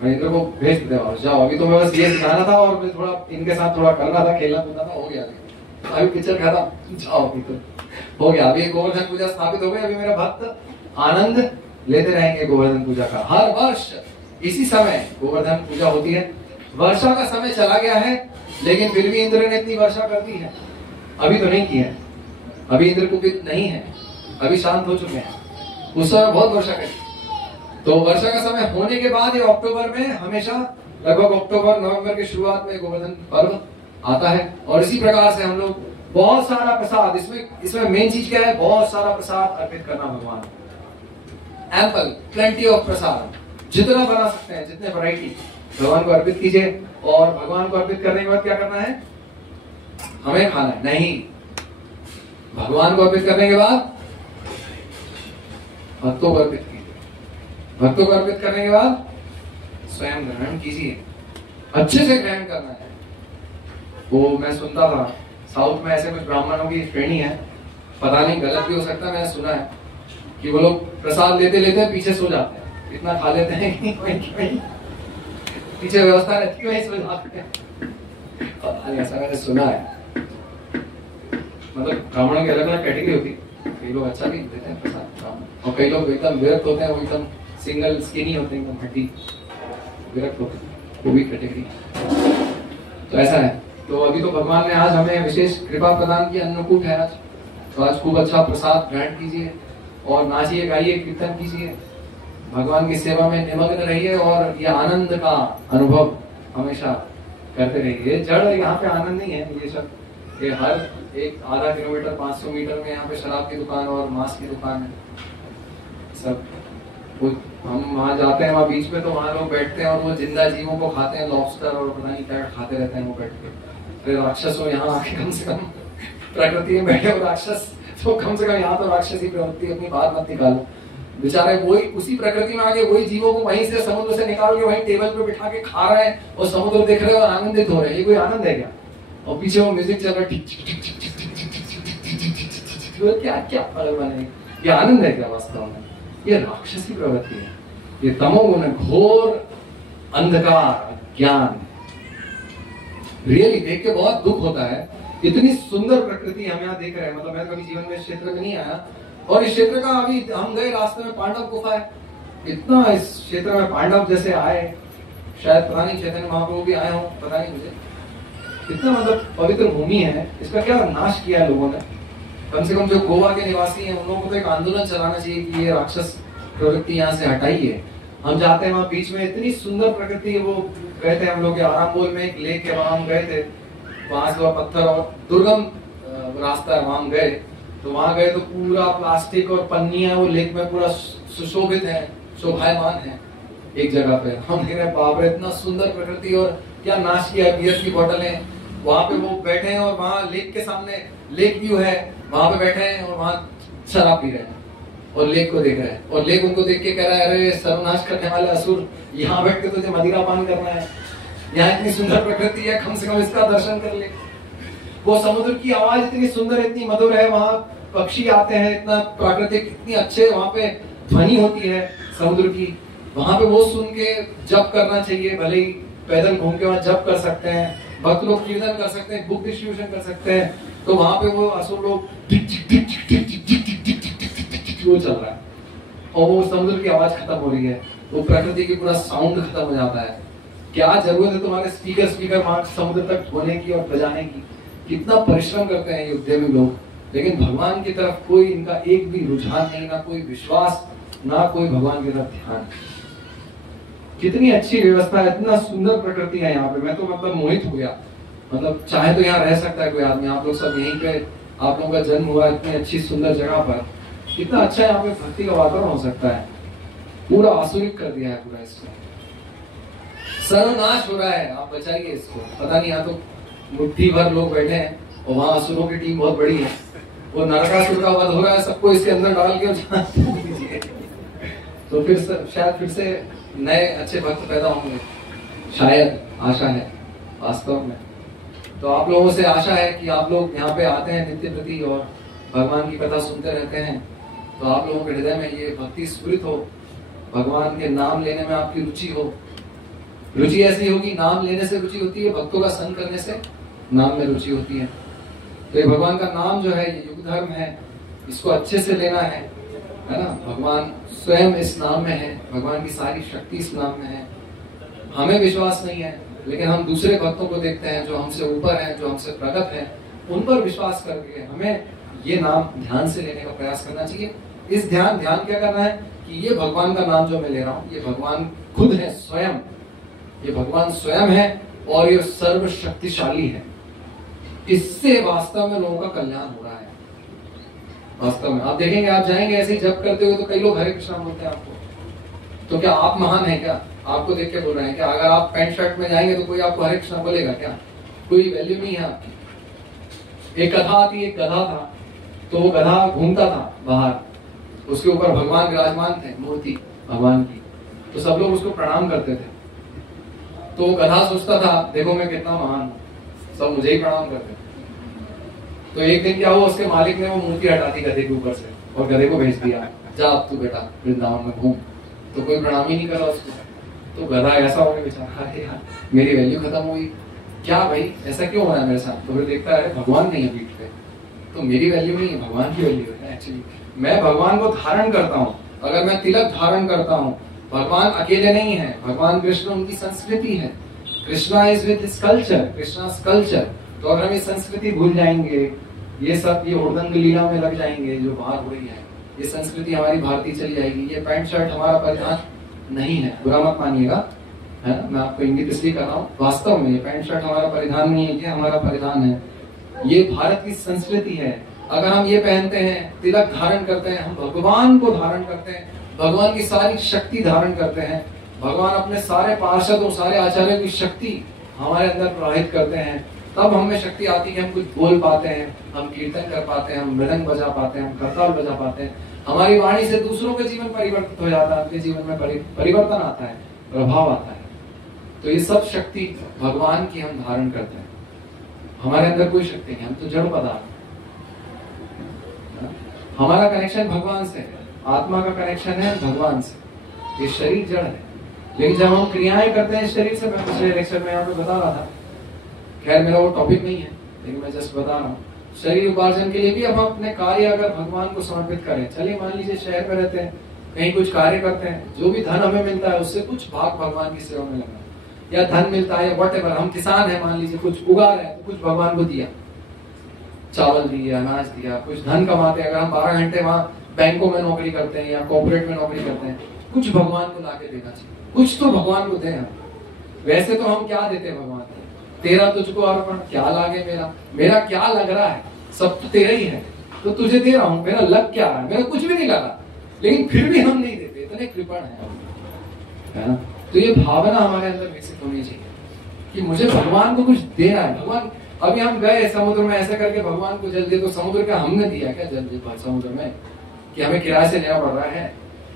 मैं इंद्र को भेज देते हैं, जाओ, अभी तो मैं बस ये सिखाना था और मैं थोड़ा इनके साथ थोड़ा करना था, खेलना कूदना था, हो गया। अभी पिक्चर खा था, जाओ, अभी तो हो गया। अभी गोवर्धन पूजा स्थापित हो गई, अभी मेरा भक्त आनंद लेते रहेंगे गोवर्धन पूजा का। हर वर्ष इसी समय गोवर्धन पूजा होती है। वर्षा का समय चला गया है, लेकिन फिर भी इंद्र ने इतनी वर्षा कर दी है, अभी तो नहीं की है, अभी इंद्र कुपित नहीं है, अभी शांत हो चुके हैं। उस समय बहुत वर्षा करी, तो वर्षा का समय होने के बाद ये अक्टूबर में हमेशा लगभग अक्टूबर नवंबर के शुरुआत में गोवर्धन पर्व आता है। और इसी प्रकार से हम लोग बहुत सारा प्रसाद, इसमें मेन चीज क्या है, बहुत सारा प्रसाद अर्पित करना भगवान, एम्पल प्लेंटी ऑफ प्रसाद, जितना बना सकते हैं, जितने वैरायटी भगवान को अर्पित कीजिए। और भगवान को अर्पित करने के बाद क्या करना है, हमें खाना है नहीं, भगवान को अर्पित करने के बाद भक्तों को अर्पित कीजिए, भक्तों को अर्पित करने के बाद स्वयं ग्रहण कीजिए, अच्छे से ग्रहण करना है। वो मैं सुनता था साउथ में ऐसे कुछ ब्राह्मणों की श्रेणी है, पता नहीं गलत भी हो सकता, मैंने सुना है कि वो लोग प्रसाद लेते लेते पीछे सो जाते हैं, इतना खा लेते हैं कि वहीं पीछे व्यवस्था रहती है, वहीं सो जाते हैं। ऐसा मैंने सुना है। मतलब ब्राह्मणों की अलग अलग कैटेगरी होती है, कई लोग अच्छा भी देते हैं प्रसाद और कई लोग एकदम विरक्त होते हैं, वो एकदम सिंगल स्किनी होते हैं, एकदम हड्डी विरक्त होते हैं, वो भी कैटेगरी। तो ऐसा है। तो अभी तो भगवान ने आज हमें विशेष कृपा प्रदान की, अन्नकूट है आज, तो आज खूब अच्छा प्रसाद ग्रहण कीजिए और नाचिए गाइए कीर्तन कीजिए, भगवान की सेवा में निमग्न रहिए और ये आनंद का अनुभव हमेशा करते रहिए। जड़ यहाँ पे आनंद नहीं है, ये सब कि हर एक आधा किलोमीटर 500 मीटर में यहाँ पे शराब की दुकान और मांस की दुकान है सब। हम वहाँ जाते हैं, वहाँ बीच में, तो वहाँ लोग बैठते हैं और वो जिंदा जीवों को खाते हैं, लॉबस्टर और पता नहीं क्या खाते रहते हैं वो बैठ के। फिर राक्षस हो यहाँ आके, कम से कम प्रकृति में बैठे हो राक्षस, तो कम से कम यहाँ तो राक्षसी प्रवृत्ति अपनी बात मत निकालो। बेचारे वही उसी प्रकृति में आगे वही जीवों को वहीं से समुद्र से निकाल के वहीं टेबल पे बिठा के खा रहे हैं और समुद्र देख रहे हैं और आनंदित हो रहे हैं। ये कोई आनंद है क्या? और पीछे वो म्यूजिक चल रहा है, क्या क्या भगवान है, ये आनंद है क्या वास्तव में? ये राक्षसी प्रवृत्ति है, ये तमोगुण, घोर अंधकार, ज्ञान। रियली देख के बहुत दुख होता है, इतनी सुंदर प्रकृति हम यहाँ देख रहे हैं। मतलब मैं कभी जीवन में इस क्षेत्र में नहीं आया और इस क्षेत्र का अभी हम गए रास्ते में पांडव गुफा है, इतना इस क्षेत्र में पांडव जैसे आए, शायद पता नहीं चैतन्य महाप्रभु भी आए हो, पता नहीं मुझे, इतना मतलब पवित्र भूमि है, इसका क्या नाश किया है लोगों ने। कम से कम जो गोवा के निवासी हैं उन लोगों को तो एक आंदोलन चलाना चाहिए कि ये राक्षस प्रवृत्ति यहाँ से हटाइए। हम जाते हैं वहाँ बीच में, इतनी सुंदर प्रकृति। वो गए थे हम लोग आरामबोल में, एक लेक है, वहाँ हम गए थे, वहां से पत्थर और दुर्गम रास्ता है, वहां हम गए। तो वहां गए तो पूरा प्लास्टिक और पन्नियां वो लेक में पूरा सुशोभित है, शोभायमान है। एक जगह पे हम कह रहे बाप रे, इतना सुंदर प्रकृति और क्या नाश किया। बियर की बोतलें, वहां पे वो बैठे हैं और वहां लेक के सामने लेक व्यू है, वहां पे बैठे हैं और वहां शराब पी रहे हैं और लेक को देख रहे हैं। और लेक उनको देख के कह रहा है, अरे सर्वनाश करने वाले असुर, यहाँ बैठ के तुझे मदिरा पान करना है, यहाँ इतनी सुंदर प्रकृति है, कम से कम इसका दर्शन कर ले। वो समुद्र की आवाज इतनी सुंदर, इतनी मधुर है, वहां पक्षी आते हैं, इतना प्राकृतिक, इतनी अच्छे वहां पे ध्वनि होती है समुद्र की। वहां पे वो सुन के जप करना चाहिए, भले ही पैदल घूम के वहां जप कर सकते हैं, भक्त लोग कीर्तन कर सकते हैं, बुक डिस्ट्रीब्यूशन कर सकते हैं। तो वहां पे वो असुर लोग वो चल रहा है और वो समुद्र की आवाज खत्म हो रही है, वो प्रकृति की पूरा साउंड खत्म हो जाता है। क्या जरूरत है तुम्हारे स्पीकर वहां समुद्र तक ढोने की और बजाने की? कितना परिश्रम करते हैं ये उद्यमी लोग, लेकिन भगवान की तरफ कोई इनका एक भी रुझान नहीं, ना कोई विश्वास, ना कोई भगवान की तरफ ध्यान। कितनी अच्छी व्यवस्था है, इतना सुंदर प्रकृति है यहाँ पे। मैं तो मतलब मोहित हो गया। मतलब चाहे तो यहाँ रह सकता है कोई आदमी, आप लोग सब यहीं पे, आप लोगों का जन्म हुआ इतनी अच्छी सुंदर जगह पर, कितना अच्छा यहाँ पे भक्ति का वातावरण हो सकता है। पूरा आसुरिक कर दिया है पूरा इसको, सर्वनाश हो रहा है, आप बचाइए इसको। पता नहीं, यहाँ तो मुट्ठी भर लोग बैठे हैं और वहां असुरों की टीम बहुत बड़ी है, वो नरकासुर का वध हो रहा है, सबको इसके अंदर डाल के दीजिए। तो फिर शायद फिर से नए अच्छे भक्त पैदा होंगे, शायद, आशा है वास्तव में। तो आप लोगों से आशा है कि आप लोग यहाँ पे आते हैं नित्य प्रति और भगवान की कथा सुनते रहते हैं, तो आप लोगों के हृदय में ये भक्ति स्फुरित हो, भगवान के नाम लेने में आपकी रुचि हो। रुचि ऐसी होगी, नाम लेने से रुचि होती है, भक्तों का संग करने से नाम में रुचि होती है। तो ये भगवान का नाम जो है, ये युग धर्म है, इसको अच्छे से लेना है ना। भगवान स्वयं इस नाम में है, भगवान की सारी शक्ति इस नाम में है। हमें विश्वास नहीं है, लेकिन हम दूसरे भक्तों को देखते हैं जो हमसे ऊपर हैं, जो हमसे प्रगत हैं, उन पर विश्वास करके हमें ये नाम ध्यान से लेने का प्रयास करना चाहिए इस ध्यान क्या करना है कि ये भगवान का नाम जो मैं ले रहा हूं, ये भगवान खुद है स्वयं, ये भगवान स्वयं है और ये सर्वशक्तिशाली है। इससे वास्तव में लोगों का कल्याण हो रहा है। वास्तव में आप देखेंगे, आप जाएंगे ऐसे ही जप करते हुए तो कई लोग हरे कृष्णा बोलते हैं आपको, तो क्या आप महान है क्या? आपको देख के बोल रहे हैं क्या? अगर आप पैंट शर्ट में जाएंगे तो कोई आपको हरे कृष्णा बोलेगा क्या? कोई वैल्यू नहीं है आपकी। एक कथा आती, एक गधा था, तो वो गधा घूमता था बाहर, उसके ऊपर भगवान विराजमान थे, मूर्ति भगवान की, तो सब लोग उसको प्रणाम करते थे। तो वो गधा सोचता था देखो मैं कितना महान हूं, सब मुझे ही प्रणाम करते थे। तो एक दिन क्या हुआ, उसके मालिक ने वो मूर्ति हटा दी गधे के ऊपर से और गधे को भेज दिया, जा अब तू बेटा वृंदावन में घूम। तो कोई प्रणाम ही नहीं करा उसको। तो गधा ऐसा हो गया बेचारा, अरे यार मेरी वैल्यू खत्म हुई, क्या भाई ऐसा क्यों हो रहा है मेरे साथ? तो फिर देखता है भगवान नहीं है पीठ पे, तो मेरी वैल्यू नहीं है, भगवान की वैल्यू है। एक्चुअली मैं भगवान को धारण करता हूँ, अगर मैं तिलक धारण करता हूँ, भगवान अकेले नहीं है, भगवान कृष्ण उनकी संस्कृति है। Krishna is with his culture, Krishna's culture. तो अगर हम ये संस्कृति भूल जाएंगे, ये सब ये उर्दंग लीला में लग जाएंगे जो बाहर हो रही है, ये संस्कृति हमारी भारतीय चली जाएगी। ये पैंट शर्ट हमारा परिधान नहीं है, बुरा मत मानिएगा, है ना, मैं आपको इंगित इसलिए कर रहा हूँ। वास्तव में ये पैंट शर्ट हमारा परिधान नहीं है, ये हमारा परिधान है, ये भारत की संस्कृति है। अगर हम ये पहनते हैं, तिलक धारण करते हैं, हम भगवान को धारण करते हैं, भगवान की सारी शक्ति धारण करते हैं, भगवान अपने सारे पार्षदों, सारे आचार्यों की शक्ति हमारे अंदर प्रवाहित करते हैं, तब हमें शक्ति आती है कि हम कुछ बोल पाते हैं, हम कीर्तन कर पाते हैं, हम मृदंग बजा पाते हैं, हम करताल बजा पाते हैं। हमारी वाणी से दूसरों के जीवन परिवर्तित हो जाता है, उनके जीवन में परिवर्तन आता है, प्रभाव आता है। तो ये सब शक्ति भगवान की हम धारण करते हैं। हमारे अंदर कोई शक्ति नहीं, हम तो जड़ पदार्थ। हमारा कनेक्शन भगवान से है, आत्मा का कनेक्शन है भगवान से। ये शरीर जड़ है, लेकिन जब हम क्रियाएं करते हैं शरीर से, मैं पिछले लेक्चर में यहाँ पे बता रहा था, खैर मेरा वो टॉपिक नहीं है लेकिन मैं जस्ट बता रहा हूँ, शरीर उपार्जन के लिए भी हम अपने कार्य अगर भगवान को समर्पित करें, चलिए मान लीजिए शहर में रहते हैं, कहीं कुछ कार्य करते हैं, जो भी धन हमें मिलता है उससे कुछ भाग भगवान की सेवा में लगा, या धन मिलता है या व्हाटएवर, हम किसान है मान लीजिए, कुछ उगा रहे हैं तो कुछ भगवान को दिया, चावल दिया, अनाज दिया, कुछ धन कमाते हैं। अगर हम 12 घंटे वहाँ बैंकों में नौकरी करते हैं या कॉर्पोरेट में नौकरी करते हैं, कुछ भगवान को लाके देना चाहिए, कुछ तो भगवान को दें हम। वैसे तो हम क्या देते हैं भगवान को, तेरा तुझको अर्पण, क्या लागे मेरा, मेरा क्या लग रहा है, सब तो तेरा ही है, तो तुझे दे रहा हूँ, मेरा लग क्या रहा है, मेरा कुछ भी नहीं लगा, लेकिन फिर भी हम नहीं देते, इतने कृपण है ना। तो ये भावना हमारे अंदर विकसित होनी चाहिए कि मुझे भगवान को कुछ देना है। भगवान, अभी हम गए समुद्र में ऐसे करके भगवान को जल दे, तो समुद्र का हमने दिया क्या जल समुद्र में, कि हमें किराए से लेना पड़ रहा है?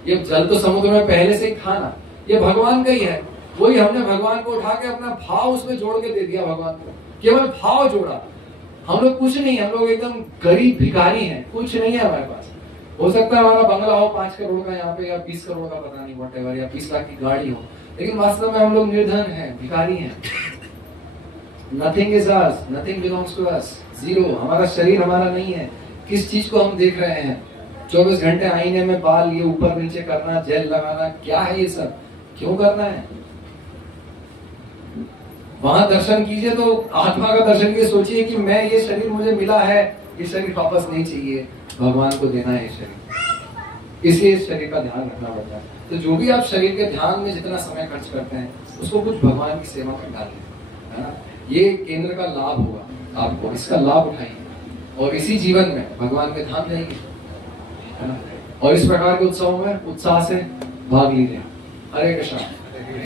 ये जल तो समुद्र में पहले से ही था ना, ये भगवान का ही है, वही हमने भगवान को उठा के अपना भाव उसमें जोड़ के दे दिया भगवान को, केवल भाव जोड़ा। हम लोग कुछ नहीं, हम लोग एकदम गरीब भिखारी हैं, कुछ नहीं है हमारे पास। हो सकता है हमारा बंगला हो 5 करोड़ का यहाँ पे, या 20 करोड़ का, पता नहीं व्हाटएवर, या 20 लाख की गाड़ी हो, लेकिन वास्तव में हम लोग निर्धन हैं, भिखारी हैं। Nothing is us, nothing belongs to us, zero. हमारा शरीर हमारा नहीं है। किस चीज को हम देख रहे हैं? 24 घंटे आईने में बाल ये ऊपर नीचे करना, जेल लगाना, क्या है ये सब, क्यों करना है? वहां दर्शन कीजिए तो आत्मा का दर्शन कीजिए, सोचिए कि मैं, ये शरीर मुझे मिला है, ये शरीर वापस नहीं चाहिए, भगवान को देना है ये शरीर, इसलिए इस शरीर का ध्यान रखना पड़ता है। तो जो भी आप शरीर के ध्यान में जितना समय खर्च करते हैं, उसको कुछ भगवान की सेवा में डालें, है ना। ये केंद्र का लाभ होगा आपको, इसका लाभ उठाइए और इसी जीवन में भगवान के धाम जाइए, है ना। और इस प्रकार के उत्सवों में उत्साह से भाग लीजिए। हरे कृष्णा।